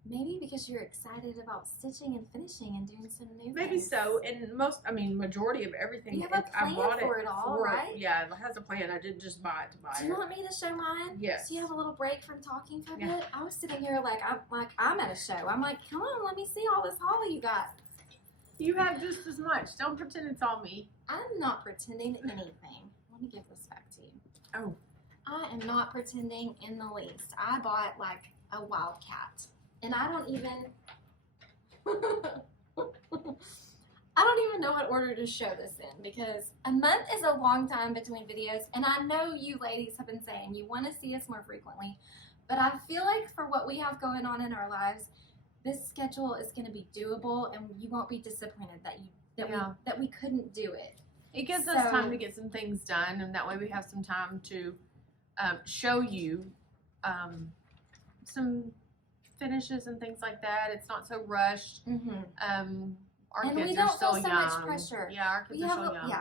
Maybe because you're excited about stitching and finishing and doing some new Maybe things. so. And majority of everything. You have a I plan bought for it all, right? Yeah, it has a plan. I didn't just buy it to buy Do it. you want me to show mine? Yes. So you have a little break from talking for a Yeah. bit? I was sitting here I'm at a show. I'm like, come on, let me see all this haul you got. You have just as much. Don't pretend it's all me. I'm not pretending anything. Let me give this back to you. Oh. I am not pretending in the least. I bought like a wildcat. And I don't even know what order to show this in, because a month is a long time between videos, and I know you ladies have been saying you want to see us more frequently, but I feel like for what we have going on in our lives, this schedule is going to be doable, and you won't be disappointed that we couldn't do it. It gives us So- time to get some things done, and that way we have some time to show you some finishes and things like that. It's not so rushed. Our And kids we are don't still feel so young. much pressure. Yeah, our kids We are have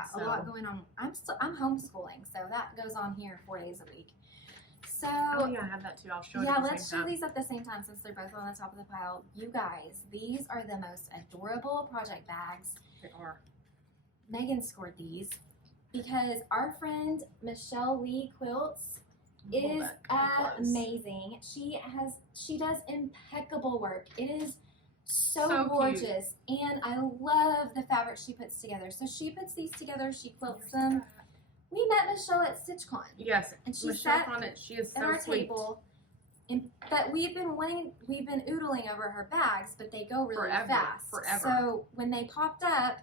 still young. a lot going on. I'm homeschooling, so that goes on here 4 days a week. So Oh yeah, I have that too. I'll show it yeah, at the let's same show time. these at the same time since they're both on the top of the pile. You guys, these are the most adorable project bags. They are. Megan scored these because our friend Michelle Lee Quilts Hold is that kinda close. amazing. She does impeccable work. It is so So cute. gorgeous, and I love the fabric she puts together. So she puts these together, she quilts them. We met Michelle at StitchCon, Yes, and she Michelle sat on it. She is at so our sweet. table. But we've been oodling over her bags, but they go really Forever, fast. forever. So when they popped up,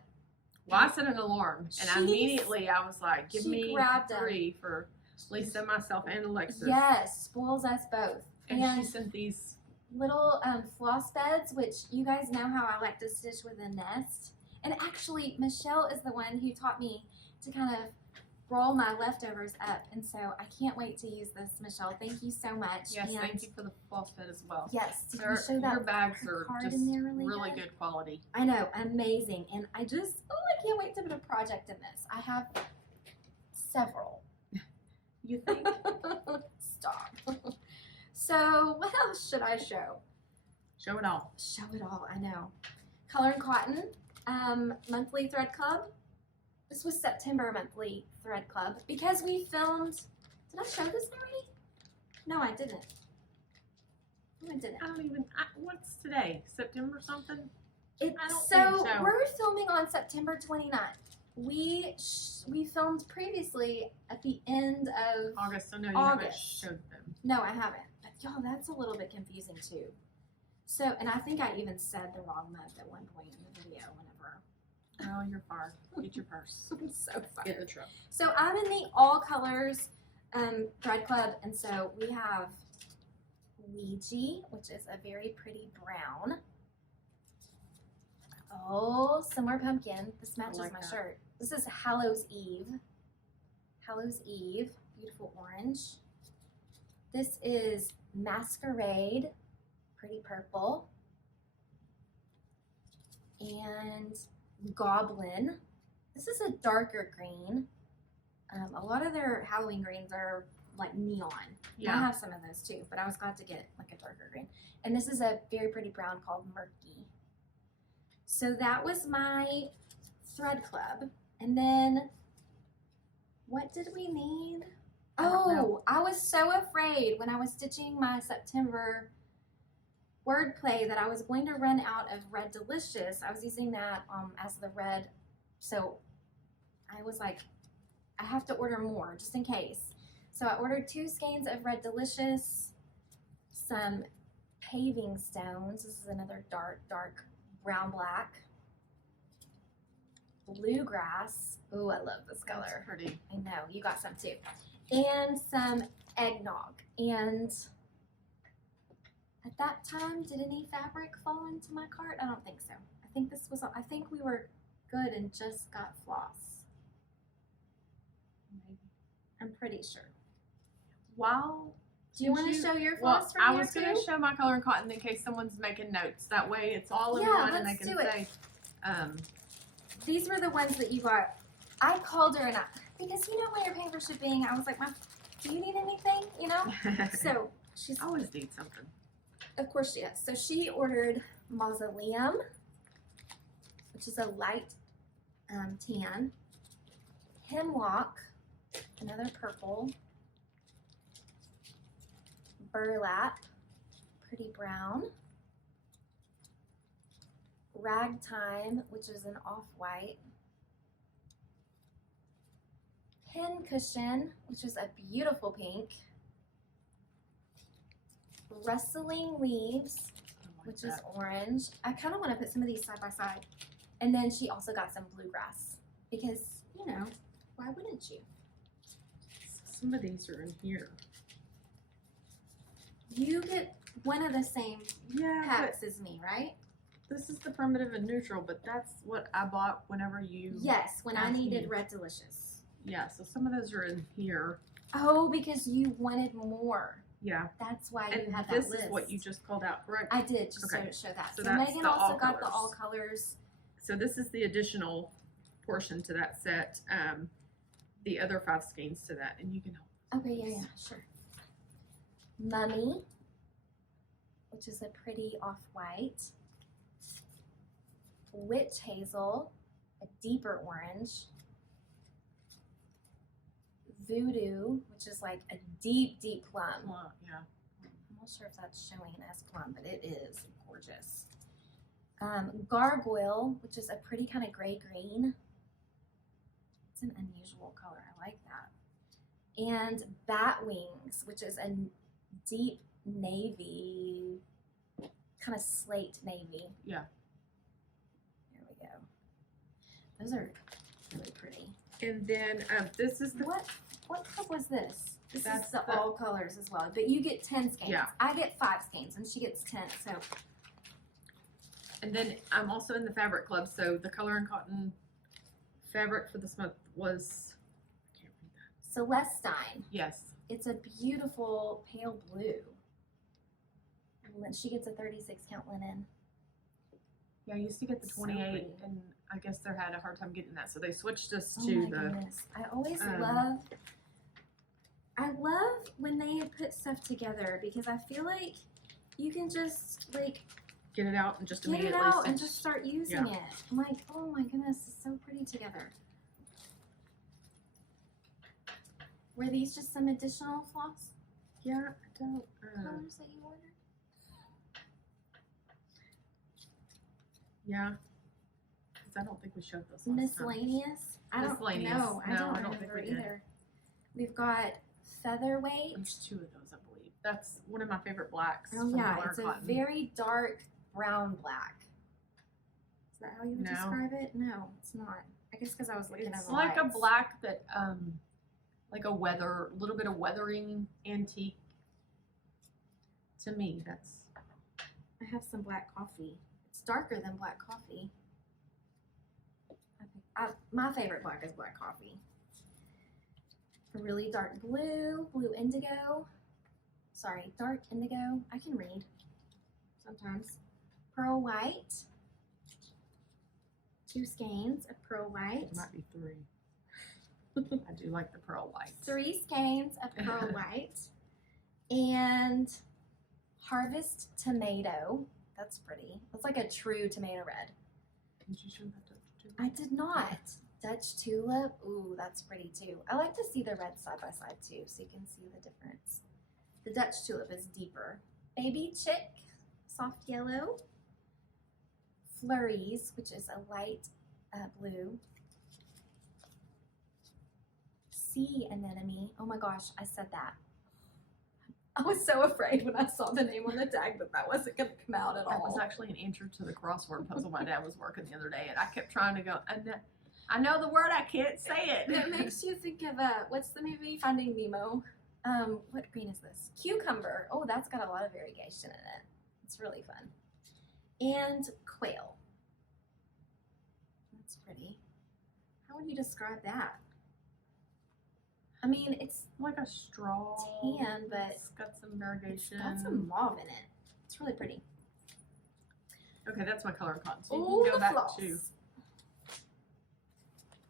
Well, I set an alarm, and She's- immediately I was like, "Give she me grabbed 'em. 3 for Lisa, myself, and Alexis." yes, spoils us both. And And she sent these. little floss beds, which you guys know how I like to stitch with a nest. And actually, Michelle is the one who taught me to kind of roll my leftovers up, and so I can't wait to use this, Michelle. Thank you so much. Yes, and thank you for the floss bed as well. Yes, did you Your, show that? your bags her are card just in there really really good? good quality. I know, amazing. And I can't wait to put a project in this. I have several. You think? Stop. So what else should I show? Show it all. Show it all, I know. Color and Cotton, monthly thread club. This was September monthly thread club because we filmed. Did I show this already? No, I didn't. No, I didn't. I don't even. What's today? September something? It's I don't so, think so. we're filming on September 29th. We filmed previously at the end of August. So no, you haven't August. showed them. No, I haven't. But y'all, that's a little bit confusing too. So, and I think I even said the wrong month at one point in the video. Whenever Oh, you're far. Get your purse. I'm so fun. Get in the truck. So I'm in the all colors thread club, and so we have Ouija, which is a very pretty brown. Oh, Summer Pumpkin. This matches like my that. shirt. This is Hallows Eve. Hallows Eve, beautiful orange. This is Masquerade, pretty purple. And Goblin. This is a darker green. A lot of their Halloween greens are like neon. Yeah. I have some of those too, but I was glad to get like a darker green. And this is a very pretty brown called Murky. So that was my thread club. And then what did we need? Oh, I was so afraid when I was stitching my September wordplay that I was going to run out of Red Delicious. I was using that as the red. So I was like, I have to order more just in case. So I ordered 2 skeins of Red Delicious, some paving stones. This is another dark brown black. Bluegrass. Ooh, I love this color. That's pretty. I know, you got some too. And some eggnog. And at that time, did any fabric fall into my cart? I don't think so. I think we were good and just got floss. Maybe. I'm pretty sure. Wow. Do you want to show your Well, floss from I here was going too? to show my color and cotton in case someone's making notes. That way it's all in Yeah, one and they let's can do it. say, These were the ones that you got. I called her and because you know when you're paying for shipping, I was like, do you need anything? You know? So she's I always need something. Of course she is. So she ordered Mausoleum, which is a light tan. Hemlock, another purple. Burlap, pretty brown. Ragtime, which is an off-white. Pincushion, which is a beautiful pink. Rustling Leaves, which is orange. I kind of want to put some of these side by side. And then she also got some bluegrass because, you know, why wouldn't you? Some of these are in here. You get one of the same Yeah, packs as me, right? but this is the primitive and neutral, but that's what I bought whenever you... Yes, when I asked needed me. Red Delicious. Yeah, so some of those are in here. Oh, because you wanted more. Yeah. That's why And you had that this list. is what you just called out, correct? I did, just Okay. to show that. So So that's Megan the also all got the colors. all colors. So this is the additional portion to that set. The other 5 skeins to that, and you can Okay, yeah, sure. Mummy, which is a pretty off-white. Witch Hazel, a deeper orange. Voodoo, which is like a deep plum. Well, yeah. I'm not sure if that's showing as plum, but it is gorgeous. Gargoyle, which is a pretty kind of gray-green. It's an unusual color. I like that. And Bat Wings, which is a deep navy, kind of slate navy. Yeah. There we go. Those are really pretty. And then this is the... What cup was this? This That's is the the- all colors as well. But you get 10 skeins. Yeah. I get 5 skeins and she gets 10. So And then I'm also in the fabric club, so the color and cotton fabric for this month was... I can't read that. Celestine. Yes. It's a beautiful pale blue. And then she gets a 36 count linen. Yeah, I used to get the So 28, pretty. and I guess they had a hard time getting that, so they switched us Oh to my the... goodness. I always um, I love when they put stuff together because I feel like you can just like Get it out and just get it immediately out and stitch. just start using Yeah. it. I'm like, oh my goodness, it's so pretty together. Were these just some additional floss Yeah, I don't... colors that you ordered? yeah. Because I don't think we showed those last time. Miscellaneous? I don't Miscellaneous. know. I No, don't I don't think remember we did. either. We've got featherweight. There's 2 of those, I believe. That's one of my favorite blacks. Oh from yeah, Color it's a Cotton. very dark brown black. Is that how you would No. describe it? No, it's not. I guess because I was looking at It's the like a lights. black that, like a little bit of weathering antique. To me, that's... I have some black coffee. It's darker than black coffee. My favorite black is black coffee. A really dark blue, blue indigo. sorry, dark indigo. I can read sometimes. Pearl white. 2 skeins of pearl white. It might be 3. I do like the pearl white. 3 skeins of pearl white. And harvest tomato. That's pretty. That's like a true tomato red. Did you show that too? I did not. Dutch tulip. Ooh, that's pretty too. I like to see the red side by side too, so you can see the difference. The Dutch tulip is deeper. Baby chick, soft yellow. Flurries, which is a light blue. Sea anemone. Oh my gosh, I said that. I was so afraid when I saw the name on the tag that that wasn't going to come out at That all. was actually an answer to the crossword puzzle my dad was working the other day, and I kept trying to go, I know the word, I can't say it. It makes you think of what's the movie Finding Nemo? What green is this? Cucumber. Oh, that's got a lot of variegation in it. It's really fun. And quail. That's pretty. How would you describe that? I mean, it's Like a straw. tan, but It's got some variegation. it's got some mauve in it. It's really pretty. Okay, that's my color cotton. So Oh, you can go the back floss. to.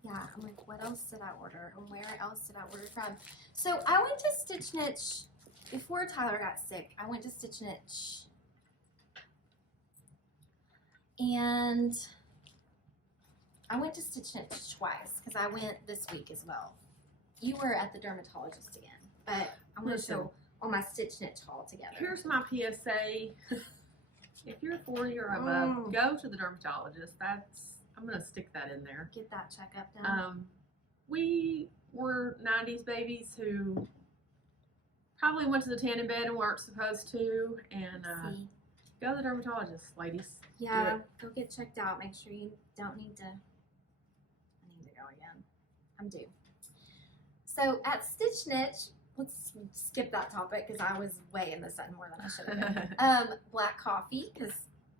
Yeah, I'm like, what else did I order? And where else did I order from? So I went to Stitch Niche before Tyler got sick. I went to Stitch Niche. And I went to Stitch Niche twice because I went this week as well. You were at the dermatologist again, but I'm going to Listen. show all my Stitch Niche haul together. Here's my PSA. If you're 40 or above, go to the dermatologist. I'm gonna stick that in there. Get that checkup done. We were 90s babies who probably went to the tanning bed and weren't supposed to, and See. go to the dermatologist, ladies. Yeah, go get checked out. Make sure you don't need to. I need to go again. I'm due. So at Stitch Niche, let's skip that topic because I was way in the sun more than I should have. Black coffee because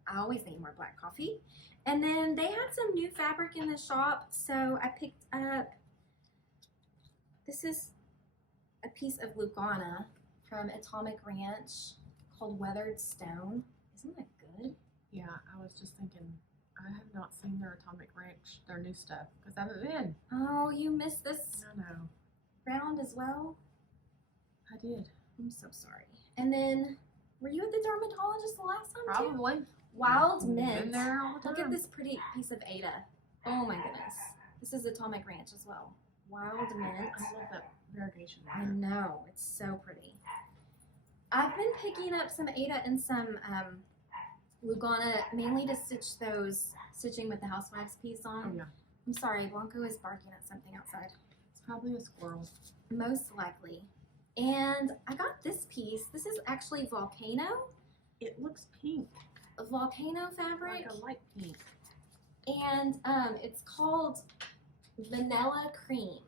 I always need more black coffee. And then they had some new fabric in the shop, so I picked up. This is a piece of Lugana from Atomic Ranch called Weathered Stone. Isn't that good? Yeah, I was just thinking, I have not seen their Atomic Ranch, their new stuff, because I haven't been. Oh, you missed this I know. round as well? I did. I'm so sorry. And then, were you at the dermatologist the last time too? Probably. Wild Been Mint. there all the Look time. at this pretty piece of Ada. Oh my goodness. This is Atomic Ranch as well. Wild Mint. I love that variegation. I know. It's so pretty. I've been picking up some Ada and some Lugana, mainly to stitch those, stitching with the Housewives piece on. Oh, yeah. I'm sorry, Blanco is barking at something outside. It's probably a squirrel. Most likely. And I got this piece. This is actually Volcano. It looks pink. A Volcano fabric. Like a light pink. And it's called Vanilla Cream.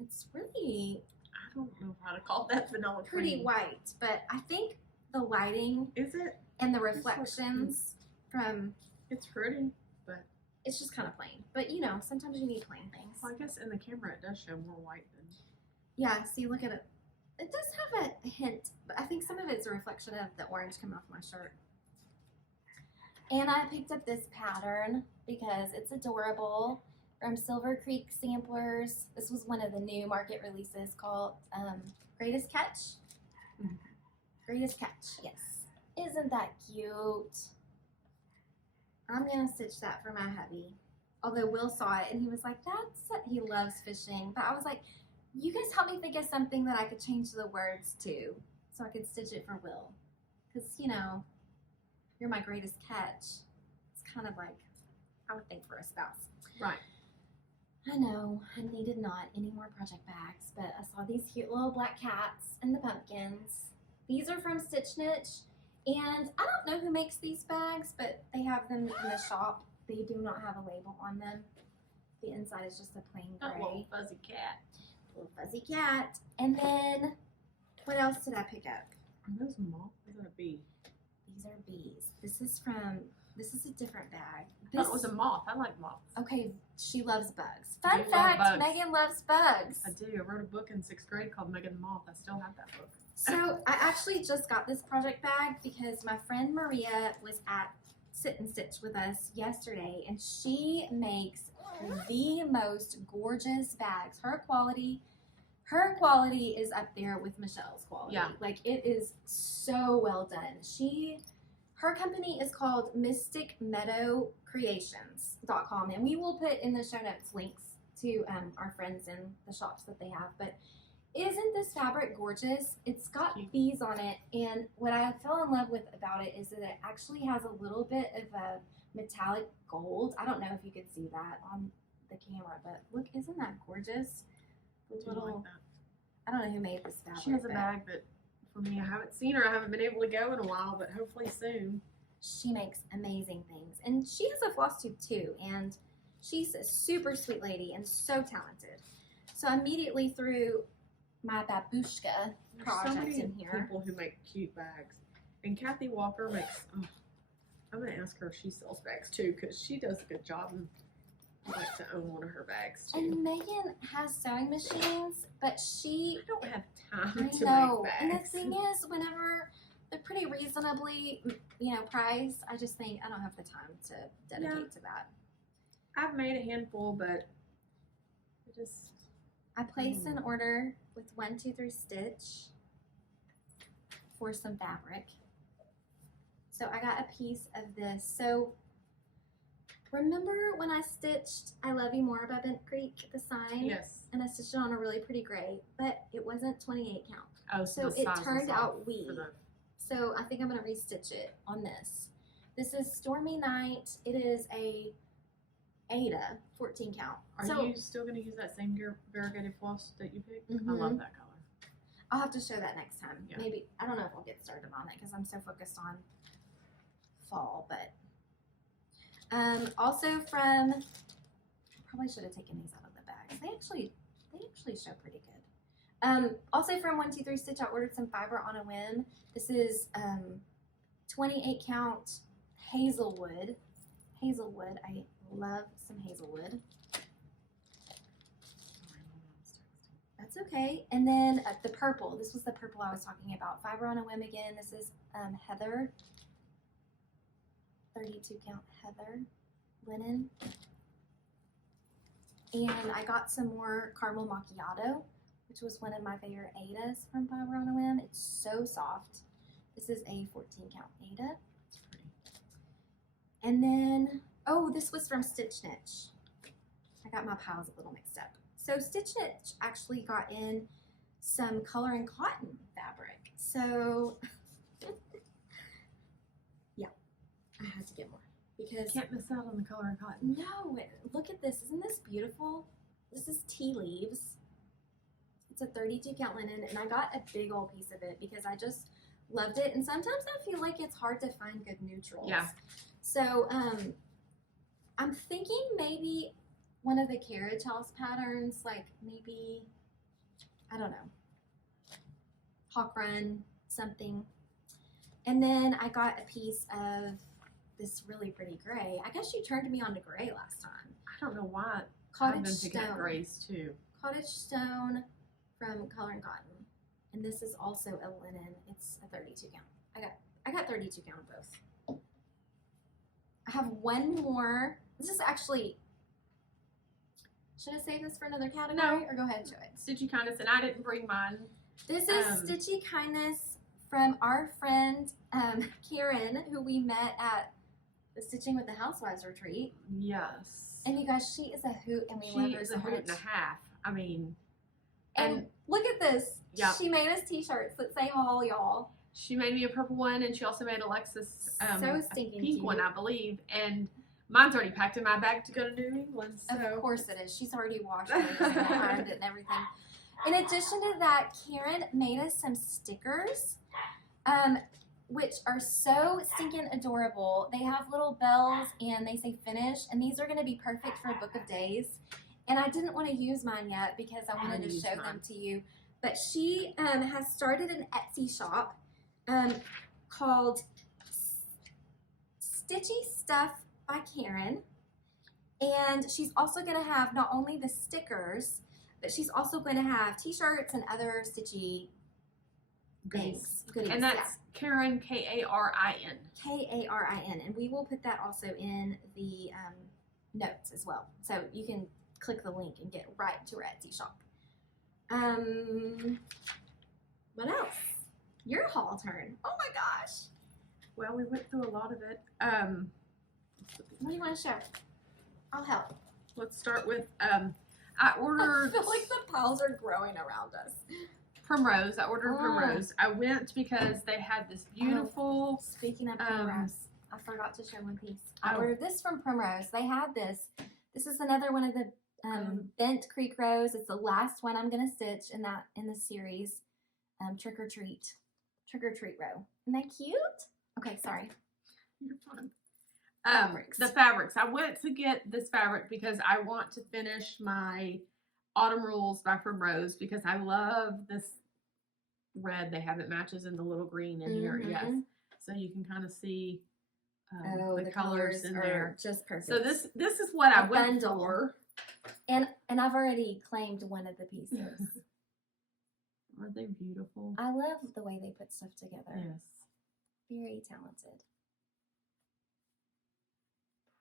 It's really I don't know how to call that vanilla pretty cream. white, but I think the lighting Is it? and the looks reflections from It's pretty, but it's just kind of plain. But you know, sometimes you need plain things. well, I guess in the camera it does show more white than. Yeah, see, look at it. It does have a hint, but I think some of it's a reflection of the orange coming off my shirt. And I picked up this pattern because it's adorable from Silver Creek Samplers. This was one of the new market releases called Greatest Catch. Mhm. Greatest Catch, yes. Isn't that cute? I'm going to stitch that for my hubby. Although Will saw it and he was like, he loves fishing. But I was like, you guys help me think of something that I could change the words to so I could stitch it for Will. Because, you know, you're my greatest catch. It's kind of like, I would think for a spouse. Right. I know, I needed not any more project bags, but I saw these cute little black cats and the pumpkins. These are from Stitch Niche, and I don't know who makes these bags, but they have them in the shop. They do not have a label on them. The inside is just a plain That gray. little fuzzy cat. Little fuzzy cat. And then, what else did I pick up? Are those moths? Is that a bee? These are bees. This is from This is a different bag. I thought it was a moth. I like moths. Okay, she loves bugs. I Fun do love fact, bugs. Megan loves bugs. I do. I wrote a book in 6th grade called Megan the Moth. I still have that book. So I actually just got this project bag because my friend Maria was at Sit and Stitch with us yesterday, and she makes the most gorgeous bags. Her quality is up there with Michelle's quality. Yeah. Like, it is so well done. Her company is called Mystic Meadow Creations.com, and we will put in the show notes links to our friends in the shops that they have. But isn't this fabric gorgeous? It's got bees on it, and what I fell in love with about it is that it actually has a little bit of a metallic gold. I don't know if you could see that on the camera, but look, isn't that gorgeous? I do like that. I don't know who made this fabric. She has a bag that, for me, I haven't seen her. I haven't been able to go in a while, but hopefully soon. She makes amazing things, and she has a FlossTube too, and she's a super sweet lady and so talented. So I immediately threw my Babushka project so many in here. People who make cute bags, and Kathy Walker makes. Oh, I'm gonna ask her if she sells bags too, because she does a good job, and I'd like to own one of her bags too. And Megan has sewing machines, but she I don't have time I to know. make bags. And the thing is, whenever they're pretty reasonably, priced, I just think I don't have the time to dedicate to that. I've made a handful, but I placed an order with 1, 2, 3 Stitch for some fabric. So I got a piece of this. So remember when I stitched I Love You More by Bent Creek, the sign? Yes. And I stitched it on a really pretty gray, but it wasn't 28 count. Oh, So the it size was turned off out weave. for the- So I think I'm going to restitch it on this. This is Stormy Night. It is a Ada 14 count. Are you still going to use that same variegated floss that you picked? I love that color. I'll have to show that next time. Yeah. Maybe, I don't know if I'll get started on it because I'm so focused on fall, but also from, probably should have taken these out of the bags. They actually show pretty good. Also from 1, 2, 3 Stitch, I ordered some fiber on a whim. This is 28 count Hazelwood. I love some Hazelwood. That's okay. And then the purple. This was the purple I was talking about. Fiber on a whim again. This is Heather. 32 count Heather linen. And I got some more caramel macchiato, which was one of my favorite Adas from Fiber on a Whim. It's so soft. This is a 14 count Ada. And then, oh, this was from Stitch Knitch. I got my piles a little mixed up. So Stitch Knitch actually got in some color and cotton fabric. So, yeah, I had to get more. Because Can't miss out on the color and cotton. no, look at this. Isn't this beautiful? This is tea leaves. It's a 32 count linen, and I got a big old piece of it because I just loved it. And sometimes I feel like it's hard to find good neutrals. Yeah. So I'm thinking maybe one of the Carriage House patterns, like maybe, I don't know, Hawk Run, something. And then I got a piece of this really pretty gray. I guess you turned me on to gray last time. I don't know why. Cottage I've been picking up Stone. grays too. Cottage Stone from Color and Cotton. And this is also a linen. It's a 32 count. I got 32 count of both. I have one more. This is actually, should I save this for another category? No. Or go ahead and show it? Stitchy Kindness, and I didn't bring mine. This is Stitchy Kindness from our friend Karen, who we met at the Stitching with the Housewives retreat. Yes. And you guys, she is a hoot, and we love She her is so a hoot much. and a half. I mean, And look at this. Yeah. She made us t-shirts that say haul, y'all. she made me a purple one, and she also made Alexis So a stinking pink cute. one, I believe. And mine's already packed in my bag to go to New England. So Of course it is. She's already washed it and ironed it and everything. In addition to that, Karen made us some stickers, which are so stinking adorable. They have little bells and they say finish, and these are going to be perfect for a book of days. And I didn't want to use mine yet because I wanted to show them to you. But she has started an Etsy shop called Stitchy Stuff by Karen. And she's also going to have not only the stickers, but she's also going to have t-shirts and other stitchy things. Goodies. And that's Karen, Karin. Karin. And we will put that also in the notes as well. So you can click the link and get right to her Etsy shop. What else? Your haul turn. Oh my gosh. Well, we went through a lot of it. What do you want to show? I'll help. Let's start with, I ordered... I feel like the piles are growing around us. Primrose. I ordered Primrose. I went because they had this beautiful... Speaking of Primrose, I forgot to show one piece. I ordered this from Primrose. They had this. This is another one of the bent creek rose. It's the last one I'm going to stitch in the series. Trick or treat row. Isn't that cute? Okay, sorry. You're fine. Fabrics. The fabrics. I went to get this fabric because I want to finish my Autumn Rules by Primrose because I love this red they have. It matches in the little green in here. Yes. So you can kind of see the colors in there. Just perfect. So this is what I went for. And I've already claimed one of the pieces. Aren't they beautiful? I love the way they put stuff together. Yes. Very talented.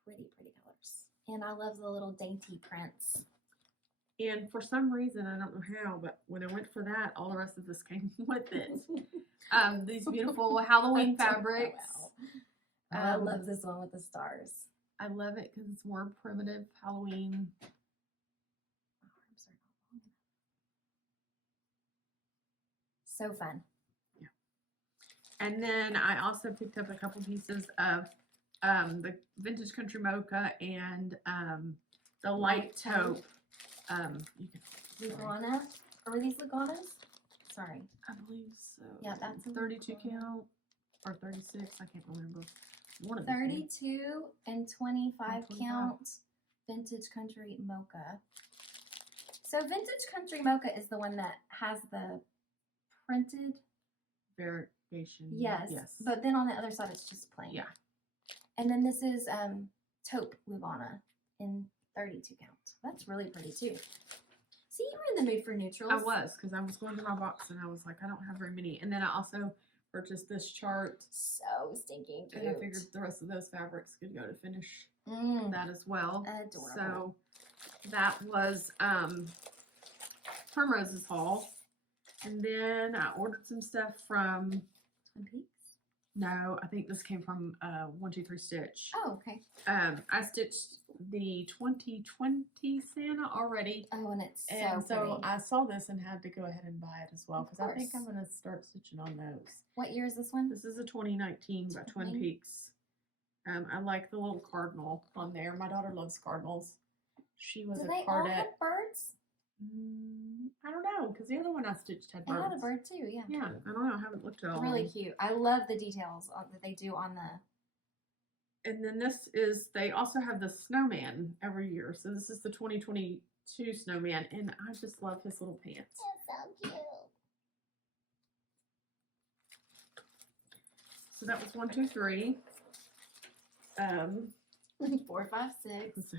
Pretty colors. And I love the little dainty prints. And for some reason, I don't know how, but when I went for that, all the rest of this came with it. These beautiful Halloween fabrics. I love this one with the stars. I love it because it's more primitive Halloween. So fun. Yeah. And then I also picked up a couple pieces of the Vintage Country Mocha and the light taupe. Lugana? Are these Luganas? Sorry. I believe so. Yeah, that's a 32 count or 36. I can't remember. One of 32 and 25 count Vintage Country Mocha. So Vintage Country Mocha is the one that has the printed variation. Yes. But then on the other side it's just plain. Yeah. And then this is taupe Lugana in 32 count. That's really pretty too. See, you were in the mood for neutrals. I was, because I was going to my box and I was like, I don't have very many. And then I also purchased this chart. So stinking cute. And I figured the rest of those fabrics could go to finish that as well. Adorable. So that was Primrose's haul. And then I ordered some stuff from Twin Peaks. No, I think this came from 123 Stitch. Oh, okay. I stitched the 2020 Santa already. Oh, and it's so pretty. I saw this and had to go ahead and buy it as well because I think I'm going to start stitching on those. What year is this one? This is a 2019 by Twin Peaks. I like the little cardinal on there. My daughter loves cardinals. She was Do a they all cardette. have birds? I don't know, because the other one I stitched had birds. It had a bird too, yeah. Yeah, I don't know. I haven't looked at all. Really cute. I love the details that they do on the. And then this is, they also have the snowman every year. So this is the 2022 snowman, and I just love his little pants. That's so cute. So that was 1, 2, 3. 4, 5, 6.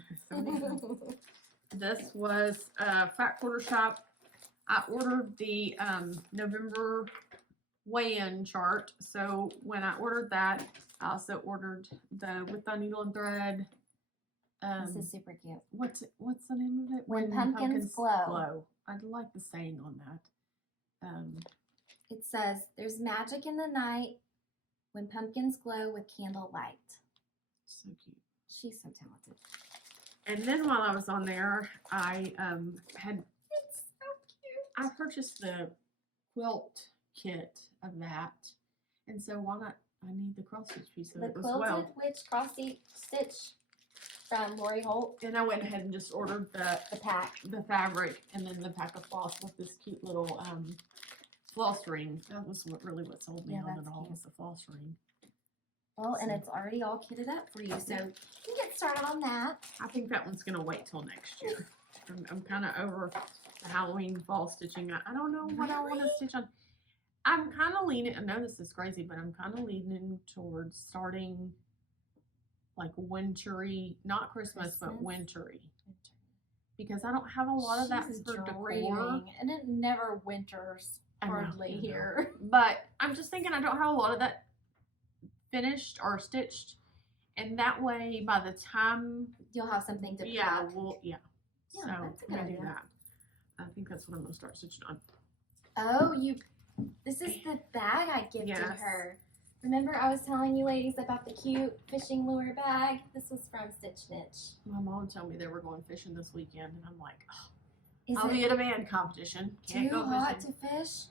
This was Fat Quarter Shop. I ordered the November weigh-in chart. So when I ordered that, I also ordered the With the Needle and Thread. This is super cute. What's the name of it? When Pumpkins Glow. I like the saying on that. It says, "There's magic in the night when pumpkins glow with candlelight." So cute. She's so talented. And then while I was on there, I had It's so cute. I purchased the quilt kit of that, and so why not? I need the cross stitch piece of The it as Quilted well. Witch cross stitch from Lori Holt. And I went ahead and just ordered the pack, the fabric, and then the pack of floss with this cute little floss ring. That was what sold me on it all, was the floss ring. Well, and it's already all kitted up for you, so you can get started on that. I think that one's gonna wait till next year. I'm kind of over the Halloween fall stitching. I don't know what I want to stitch on. I'm kind of leaning. I know this is crazy, but I'm kind of leaning towards starting like wintry, not Christmas, but Christmas? wintry. Because I don't have a lot of that She's for decor. dreaming, and it never winters I know, hardly I know. here. But I'm just thinking I don't have a lot of that finished or stitched, and that way by the time You'll have something to yeah, pack. yeah. Yeah, So that's a I'm good gonna do idea. that. I think that's what I'm gonna start stitching on. Oh, this is the bag I gifted Yes. her. Remember I was telling you ladies about the cute fishing lure bag? This was from Stitch Niche. My mom told me they were going fishing this weekend, and I'm like, oh, Is I'll it be at a band competition. Can't too go hot fishing. to fish?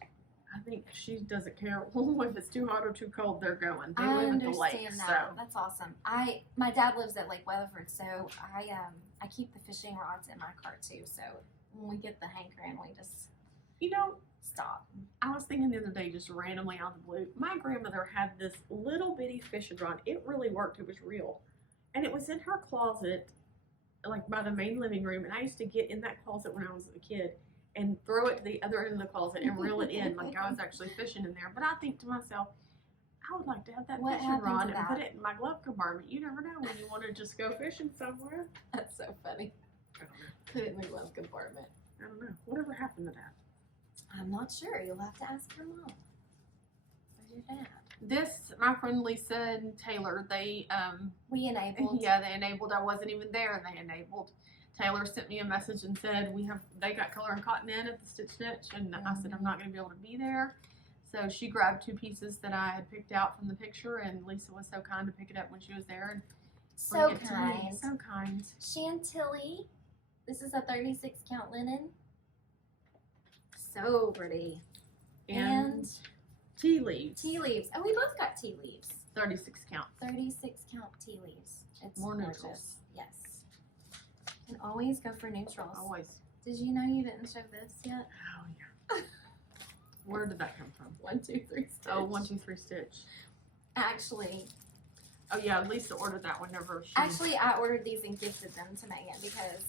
I think she doesn't care if it's too hot or too cold. They're going. They I live at the lake, understand that. so That's awesome. My dad lives at Lake Weatherford, so I keep the fishing rods in my car too. So when we get the hankering, we just stop. I was thinking the other day, just randomly out of the blue, my grandmother had this little bitty fishing rod. It really worked. It was real, and it was in her closet, like by the main living room. And I used to get in that closet when I was a kid and throw it to the other end of the closet and reel it in like I was actually fishing in there. But I think to myself, I would like to have that What fishing happened rod to and put that? it in my glove compartment. You never know when you want to just go fishing somewhere. That's so funny. I don't know. Put it in the glove compartment. I don't know. Whatever happened to that? I'm not sure. You'll have to ask your mom or your dad. This, my friend Lisa and Taylor, they We enabled. yeah, they enabled. I wasn't even there, and they enabled. Taylor sent me a message and said they got color and cotton in at the Stitch Niche, and I said I'm not going to be able to be there. So she grabbed 2 pieces that I had picked out from the picture, and Lisa was so kind to pick it up when she was there and So bring it to me. kind. So kind. Chantilly. This is a 36 count linen. So pretty. And tea leaves. Tea leaves. Oh, we both got tea leaves. 36 count. 36 count tea leaves. It's More gorgeous. neutrals. Yes. And always go for neutrals. Always. Did you know you didn't show this yet? Oh yeah. Where did that come from? 1, 2, 3 stitch. Oh, 1, 2, 3 stitch. Actually, Oh yeah, Lisa ordered that whenever she. I ordered these and gifted them to Megan because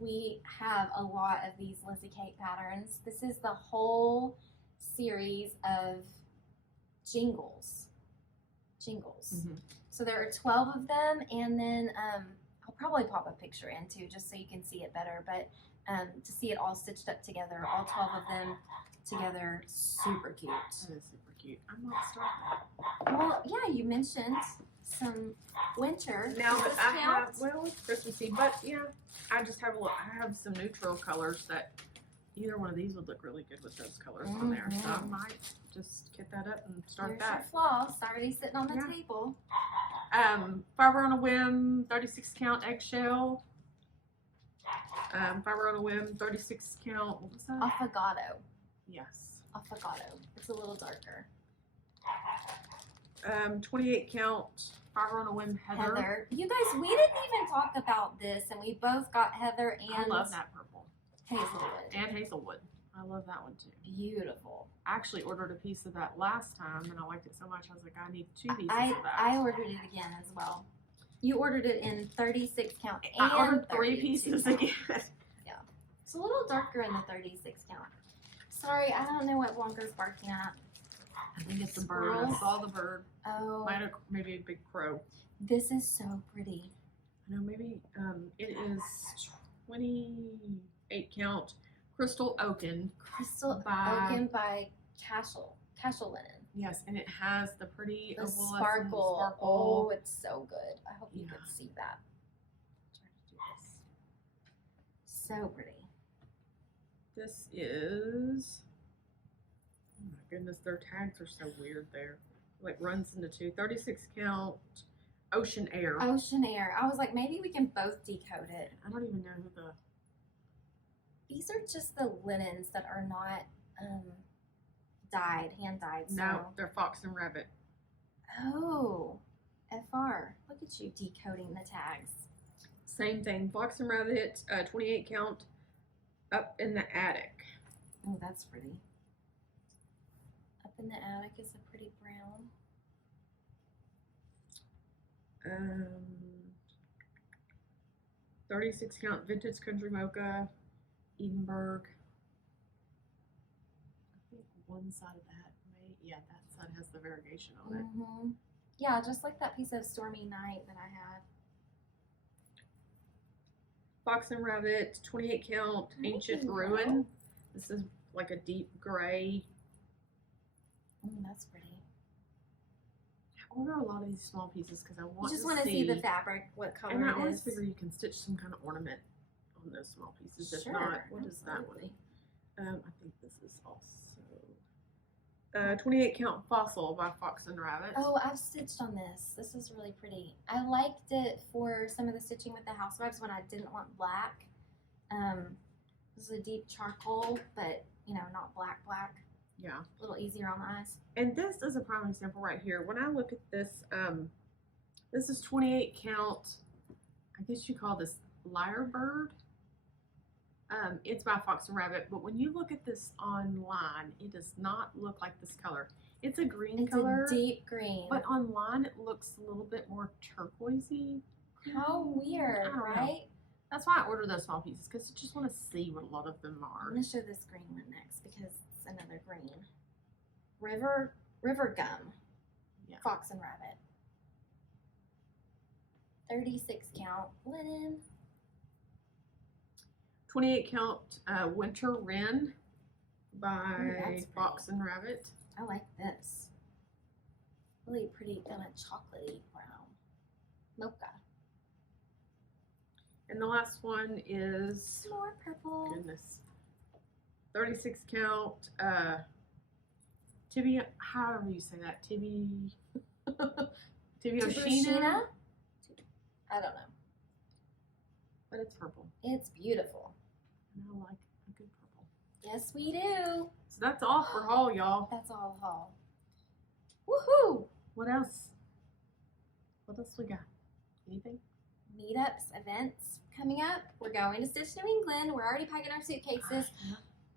we have a lot of these Lizzie Kate patterns. This is the whole series of jingles. Mhm. So there are 12 of them, and then I'll probably pop a picture in too, just so you can see it better. But to see it all stitched up together, all 12 of them together, super cute. That is super cute. I might start that. Well, yeah, you mentioned some winter. Now Does that this I count? have, well, it's Christmassy, but yeah, I just have I have some neutral colors that either one of these would look really good with those colors on there. So I might just get that up and start Here's that. your floss already sitting on the Yeah. table. Fiber on a Whim, 36 count eggshell. Fiber on a Whim, 36 count. What was that? Affogato. Yes. Affogato. It's a little darker. 28 count. Fiber on a Whim, Heather. You guys, we didn't even talk about this, and we both got Heather I and love that purple. Hazelwood. And Hazelwood. I love that one too. Beautiful. I actually ordered a piece of that last time, and I liked it so much. I was like, I need 2 pieces I of that. I ordered it again as well. You ordered it in 36 count and I ordered 3 32 pieces count. again. It's a little darker in the 36 count. Sorry, I don't know what Blanca's barking at. I think it's a bird. I Squirrels? saw the bird. Oh, Maybe a big crow. this is so pretty. No, maybe it is 28 count crystal oaken. Crystal By- Oaken by Cashel Linen. Yes, and it has the pretty The opalescent sparkle. sparkle. Oh, it's so good. I hope you Yeah. could see that. Try to do this. So pretty. This is. Oh my goodness, their tags are so weird there. Like runs into 2. 36 count ocean air. Ocean Air. I was like, maybe we can both decode it. I don't even know who the. These are just the linens that are not dyed, hand dyed. So. No, they're fox and rabbit. Oh, FR. Look at you decoding the tags. Same thing. Fox and rabbit, 28 count, up in the attic. Oh, that's pretty. Up in the attic is a pretty brown. 36 count vintage country mocha, Edinburgh. I think one side of that that side has the variegation on it. Mm-hmm. Yeah, just like that piece of Stormy Night that I had. Fox and Rabbit, 28 count, There Ancient you Ruin. This is like a deep gray. That's pretty. I order a lot of these small pieces because I You want just to want to see the fabric, what color and I it always is. figure you can stitch some kind of ornament on those small pieces. If Sure, not, what is that one? absolutely. I think this is also 28 count Fossil by Fox and Rabbit. Oh, I've stitched on this. This is really pretty. I liked it for some of the stitching with the Housewives when I didn't want black. This is a deep charcoal, but you know, not black. Yeah. A little easier on the eyes. And this is a prime example right here. When I look at this, this is 28 count. I guess you call this Lyrebird. It's by Fox and Rabbit, but when you look at this online, it does not look like this color. It's a green color. It's a deep green. But online it looks a little bit more turquoisey. How weird, I don't know. right? That's why I order those small pieces, because I just want to see what a lot of them are. I'm gonna show this green one next because it's another green. River Gum. Yeah. Fox and Rabbit. 36 count linen. 28 count Winter Wren by that's Fox and Rabbit. I like this. Really pretty, kind of chocolatey brown. Mocha. And the last one is, Some more purple. goodness, 36 count Tibi, however you say that, Tibiyoshina, I don't know. but it's purple. It's beautiful. And I like a good purple. Yes, we do. So that's all for haul, y'all. That's all haul. Woohoo! What else? What else we got? Anything? Meetups, events coming up. We're going to Stitch New England. We're already packing our suitcases.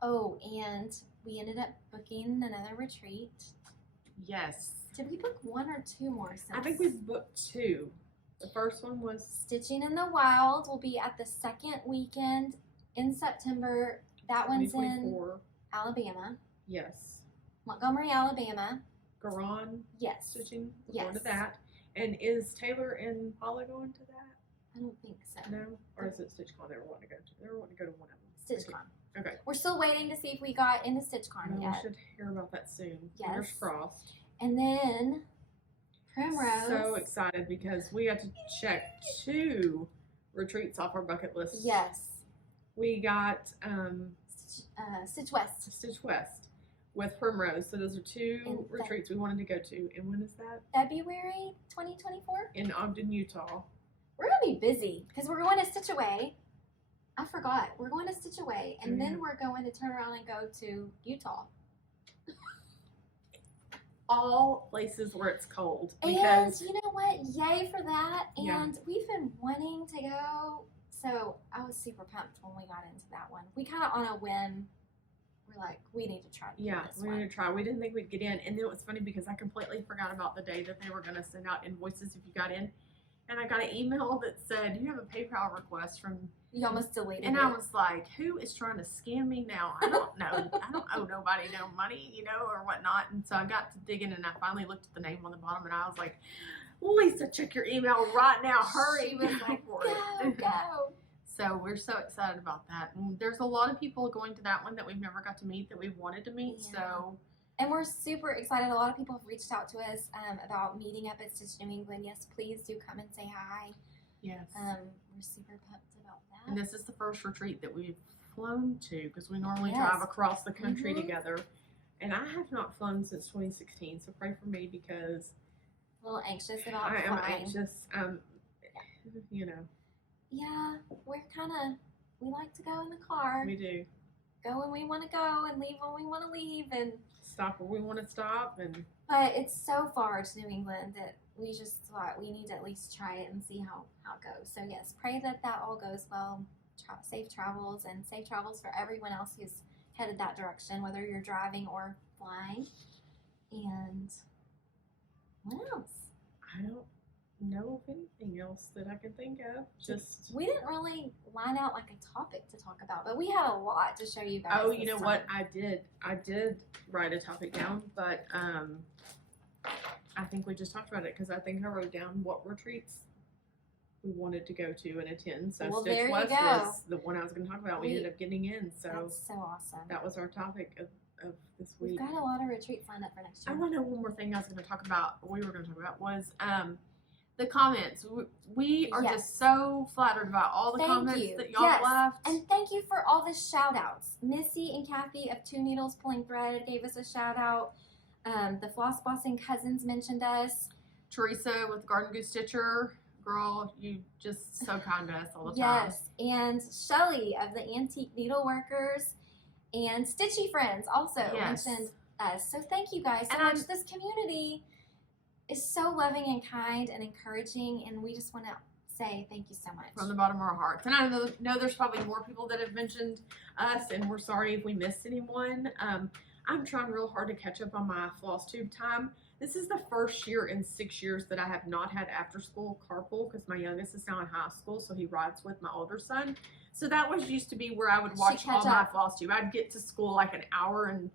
Oh, and we ended up booking another retreat. Yes. Did we book one or two more since? I think we've booked 2. The first one was Stitching in the Wild will be at the second weekend in September. That one's in 2024. Alabama. Yes. Montgomery, Alabama. Garon Yes. stitching. Yes. Going to that. And is Taylor and Paula going to that? I don't think so. No? Or is it StitchCon they were wanting to go to? They were wanting to go to one of them. StitchCon. Okay. We're still waiting to see if we got into StitchCon Well, we yet. should hear about that soon. Yes. Fingers crossed. And then Primrose. So excited because we got to check 2 retreats off our bucket list. Yes. We got Stitch West. Stitch West with Primrose. So those are 2 In retreats we wanted to go to. And when is that? February 2024. In Ogden, Utah. We're gonna be busy because we're going to Stitch Away. I forgot. We're going to Stitch Away, and then we're going to turn around and go to Utah. All places where it's cold. And Because you know what? Yay for that! And Yeah. we've been wanting to go, so I was super pumped when we got into that one. We kind of on a whim. We're like, we need to try to do this we one. need to try. We didn't think we'd get in. And then it was funny because I completely forgot about the day that they were going to send out invoices if you got in. And I got an email that said, you have a PayPal request from... You almost deleted And it. I was like, who is trying to scam me now? I don't know. I don't owe nobody no money, or whatnot. And so I got to digging, and I finally looked at the name on the bottom, and I was like, Lisa, check your email right now. Hurry. She was like, for go, it. go. So we're so excited about that. And there's a lot of people going to that one that we've never got to meet that we've wanted to meet. Yeah. So And we're super excited. A lot of people have reached out to us about meeting up at Stitch New England. Yes, please do come and say hi. yes. We're super pumped about that. And this is the first retreat that we've flown to because we normally Yes. drive across the country Mhm. together. And I have not flown since 2016. So pray for me because A little anxious about I am flying. anxious. Yeah, we like to go in the car. We do. Go when we want to go and leave when we want to leave. Stop where we want to stop. But it's so far to New England that we just thought we need to at least try it and see how it goes. So yes, pray that all goes well. Safe travels and safe travels for everyone else who's headed that direction, whether you're driving or flying. And what else? I don't know of anything else that I can think of. Just We didn't really line out like a topic to talk about, but we had a lot to show you guys. oh, you this know what? time. I did write a topic down, but I think we just talked about it because I think I wrote down what retreats we wanted to go to and attend. So Well, Stitch there you West go. was the one I was going to talk about. We We- ended up getting in, so That's so awesome. that was our topic of this week. We've got a lot of retreats lined up for next I year. want to know one more thing I was going to talk about. We were going to talk about was the comments. We are Yes. just so flattered about all the Thank comments you. that y'all Yes. left. And thank you for all the shout outs. Missy and Kathy of Two Needles Pulling Thread gave us a shout out. The Floss Bossing Cousins mentioned us. Teresa with Garden Goose Stitcher. Girl, you just so kind to us all the time. Yes. And Shelly of the Antique Needleworkers and Stitchy Friends also Yes. mentioned us. So thank you guys so And much. This community is so loving and kind and encouraging, and we just want to say thank you so much. From the bottom of our hearts. And I know there's probably more people that have mentioned us, and we're sorry if we missed anyone. I'm trying real hard to catch up on my FlossTube time. This is the first year in 6 years that I have not had after school carpool because my youngest is now in high school, so he rides with my older son. So that was used to be where I would watch all catch my up. FlossTube. I'd get to school like an hour and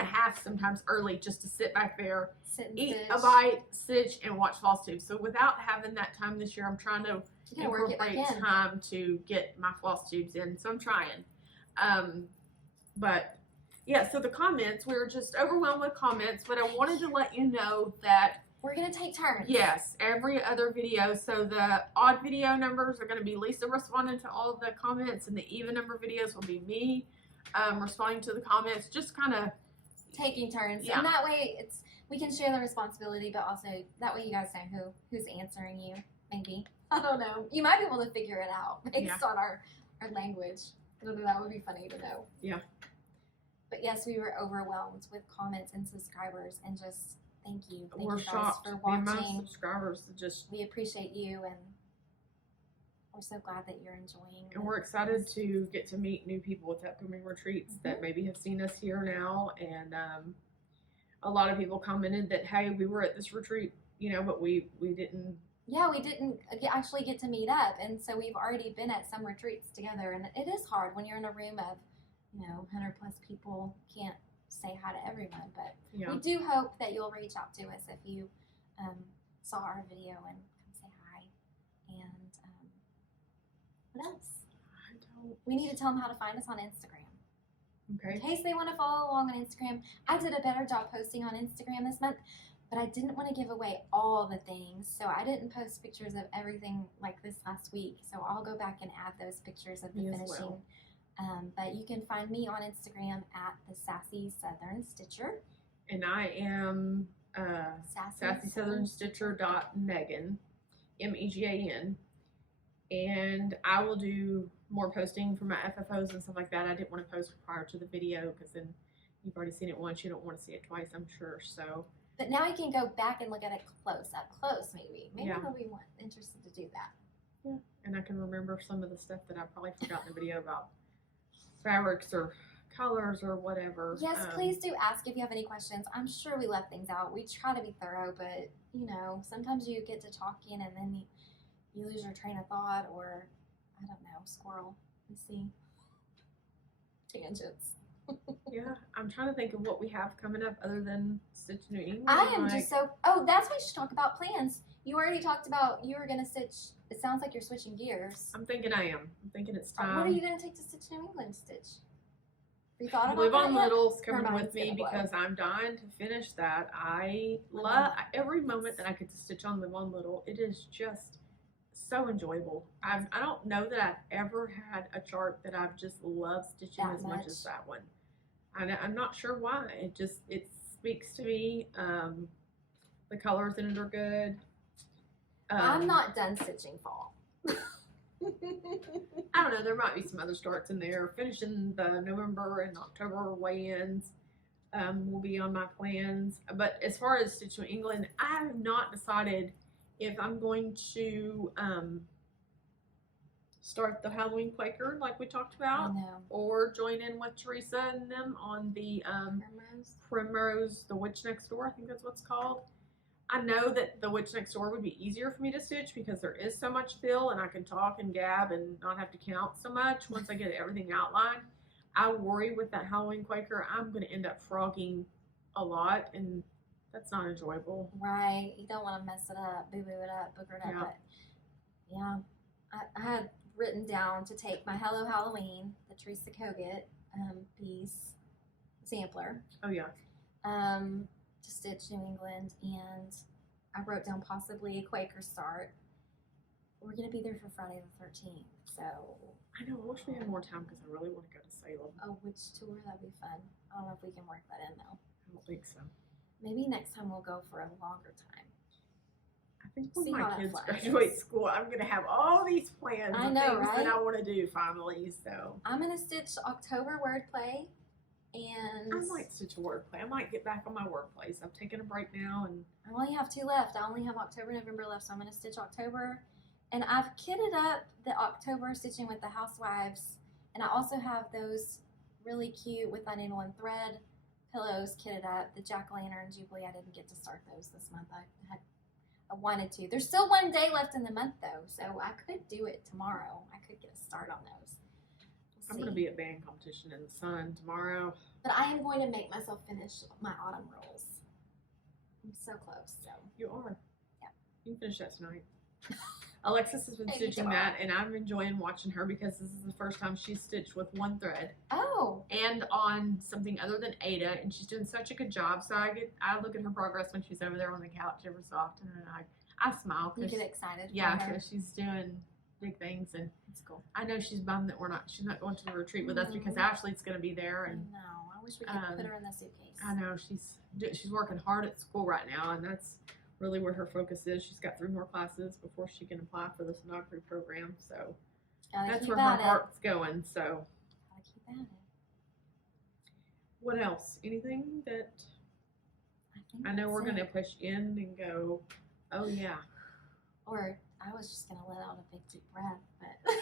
a half sometimes early just to sit back there, Sit and eat stitch. a bite, stitch, and watch FlossTube. So without having that time this year, I'm trying to You gotta work it back incorporate in. time to get my FlossTubes in. So I'm trying. But yeah, so the comments, we were just overwhelmed with comments, but I wanted to let you know that We're gonna take turns. yes, every other video, so the odd video numbers are going to be Lisa responding to all of the comments, and the even number videos will be me responding to the comments, just kind of Taking turns. Yeah. And that way we can share the responsibility, but also that way you guys know who's answering you, maybe. I don't know. You might be able to figure it out based on our language. I don't know, that would be funny to know. Yeah. But yes, we were overwhelmed with comments and subscribers, and just thank you. Thank we're you guys shocked. for The amount of watching. subscribers just, We appreciate you, and we're so glad that you're enjoying. and we're excited to get to meet new people with upcoming retreats that maybe have seen us here now. And a lot of people commented that, hey, we were at this retreat, but we didn't. Yeah, we didn't actually get to meet up, and so we've already been at some retreats together, and it is hard when you're in a room of 100 plus people. Can't say hi to everyone, but Yeah. we do hope that you'll reach out to us if you saw our video and come say hi. And what else? I don't. We need to tell them how to find us on Instagram. Okay. In case they want to follow along on Instagram. I did a better job posting on Instagram this month, but I didn't want to give away all the things, so I didn't post pictures of everything like this last week. So I'll go back and add those pictures of the Me as finishing. well. But you can find me on Instagram at the Sassy Southern Stitcher. And I am sassysouthernstitcher.megan, MEGAN. And I will do more posting for my FFOs and stuff like that. I didn't want to post prior to the video because then you've already seen it once. You don't want to see it twice, I'm sure. So, But now you can go back and look at it up close, maybe. Maybe Yeah. they'll be interested to do that. and I can remember some of the stuff that I probably forgot in the video about fabrics or colors or whatever. Yes, please do ask if you have any questions. I'm sure we left things out. We try to be thorough, but sometimes you get to talking and then you lose your train of thought, or I don't know, squirrel. Let's see. Tangents. Yeah, I'm trying to think of what we have coming up other than Stitch New England. I am just so. Oh, that's why you should talk about plans. You already talked about you were gonna stitch. It sounds like you're switching gears. I'm thinking I am. I'm thinking it's time. What are you gonna take to Stitch New England stitch? Have you thought about Live that on yet? Little's Her coming mind's with me gonna blow. because I'm dying to finish that. I My love mind. every moment that I get to stitch on Live on Little. It is just so enjoyable. I don't know that I've ever had a chart that I've just loved stitching That as much as much. that one. I'm not sure why. It speaks to me. The colors in it are good. I'm not done stitching fall. I don't know. There might be some other starts in there. Finishing the November and October weigh-ins will be on my plans. But as far as Stitch New England, I have not decided if I'm going to start the Halloween Quaker like we talked I about, know. or join in with Teresa and them on the Primrose. Primrose, the Witch Next Door, I think that's what's called. I know that the Witch Next Door would be easier for me to stitch because there is so much fill and I can talk and gab and not have to count so much once I get everything outlined. I worry with that Halloween Quaker, I'm going to end up frogging a lot and That's not enjoyable. Right. You don't want to mess it up, boo-boo it up, booger it up. Yeah. But yeah, I had written down to take my Hello Halloween, the Teresa Kogut piece sampler, Oh yeah. to stitch New England, and I wrote down possibly a Quaker start. We're gonna be there for Friday the 13th, so. I know. I wish we had more time because I really want to go to Salem. Oh, which tour? That'd be fun. I don't know if we can work that in though. I don't think so. Maybe next time we'll go for a longer time. I think when See how my that kids flies. graduate school, I'm gonna have all these plans I of know, things right? that I want to do finally. So I'm gonna stitch October wordplay, and I might stitch a wordplay. I might get back on my workplace. I've taken a break now, and I only have 2 left. I only have October, November left, so I'm gonna stitch October. And I've kitted up the October stitching with the Housewives, and I also have those really cute with my needle and thread pillows kitted up. The Jack-o'-lantern Jubilee, I didn't get to start those this month. I wanted to. There's still 1 day left in the month though, so I could do it tomorrow. I could get a start on those. I'm gonna be at band competition in the sun tomorrow. But I am going to make myself finish my autumn rolls. I'm so close, so. You are. Yeah. You can finish that tonight. Alexis has been Maybe stitching tomorrow. that, and I'm enjoying watching her because this is the first time she's stitched with 1 thread Oh, and on something other than Ada, and she's doing such a good job. So I look at her progress when she's over there on the couch every so often, and I smile you because get excited yeah, for her. because she's doing big things, and It's cool. I know she's bummed that she's not going to the retreat with us because Ashley's going to be there, I and know. I wish we could put her in the suitcase. I know she's working hard at school right now, and that's really where her focus is. She's got 3 more classes before she can apply for the sonography program, so Gotta that's keep where her at it. heart's going. So Gotta keep at it. what else? Anything that think I know that's we're going to it. push in and go, oh yeah. Or I was just gonna let out a big deep breath, but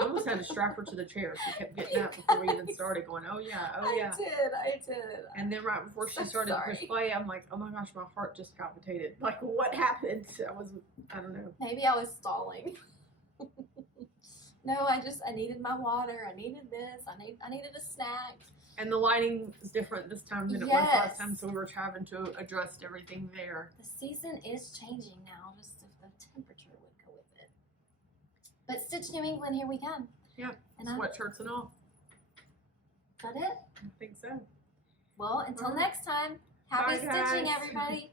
I almost had to strap her to the chair. She kept getting up before we even started going, oh yeah, oh yeah. I did. And then right before she So started to push sorry. play, I'm like, oh my gosh, my heart just palpitated. Like, what happened? I don't know. Maybe I was stalling. No, I needed my water. I needed this. I needed a snack. And the lighting is different this time than it was Yes. last time, so we were having to adjust everything there. The season is changing now, just if the temperature would go with it. But Stitch New England, here we come. Yeah, And sweatshirts and all. Is that it? I think so. Well, until All right. next time, happy Bye, stitching, guys. everybody.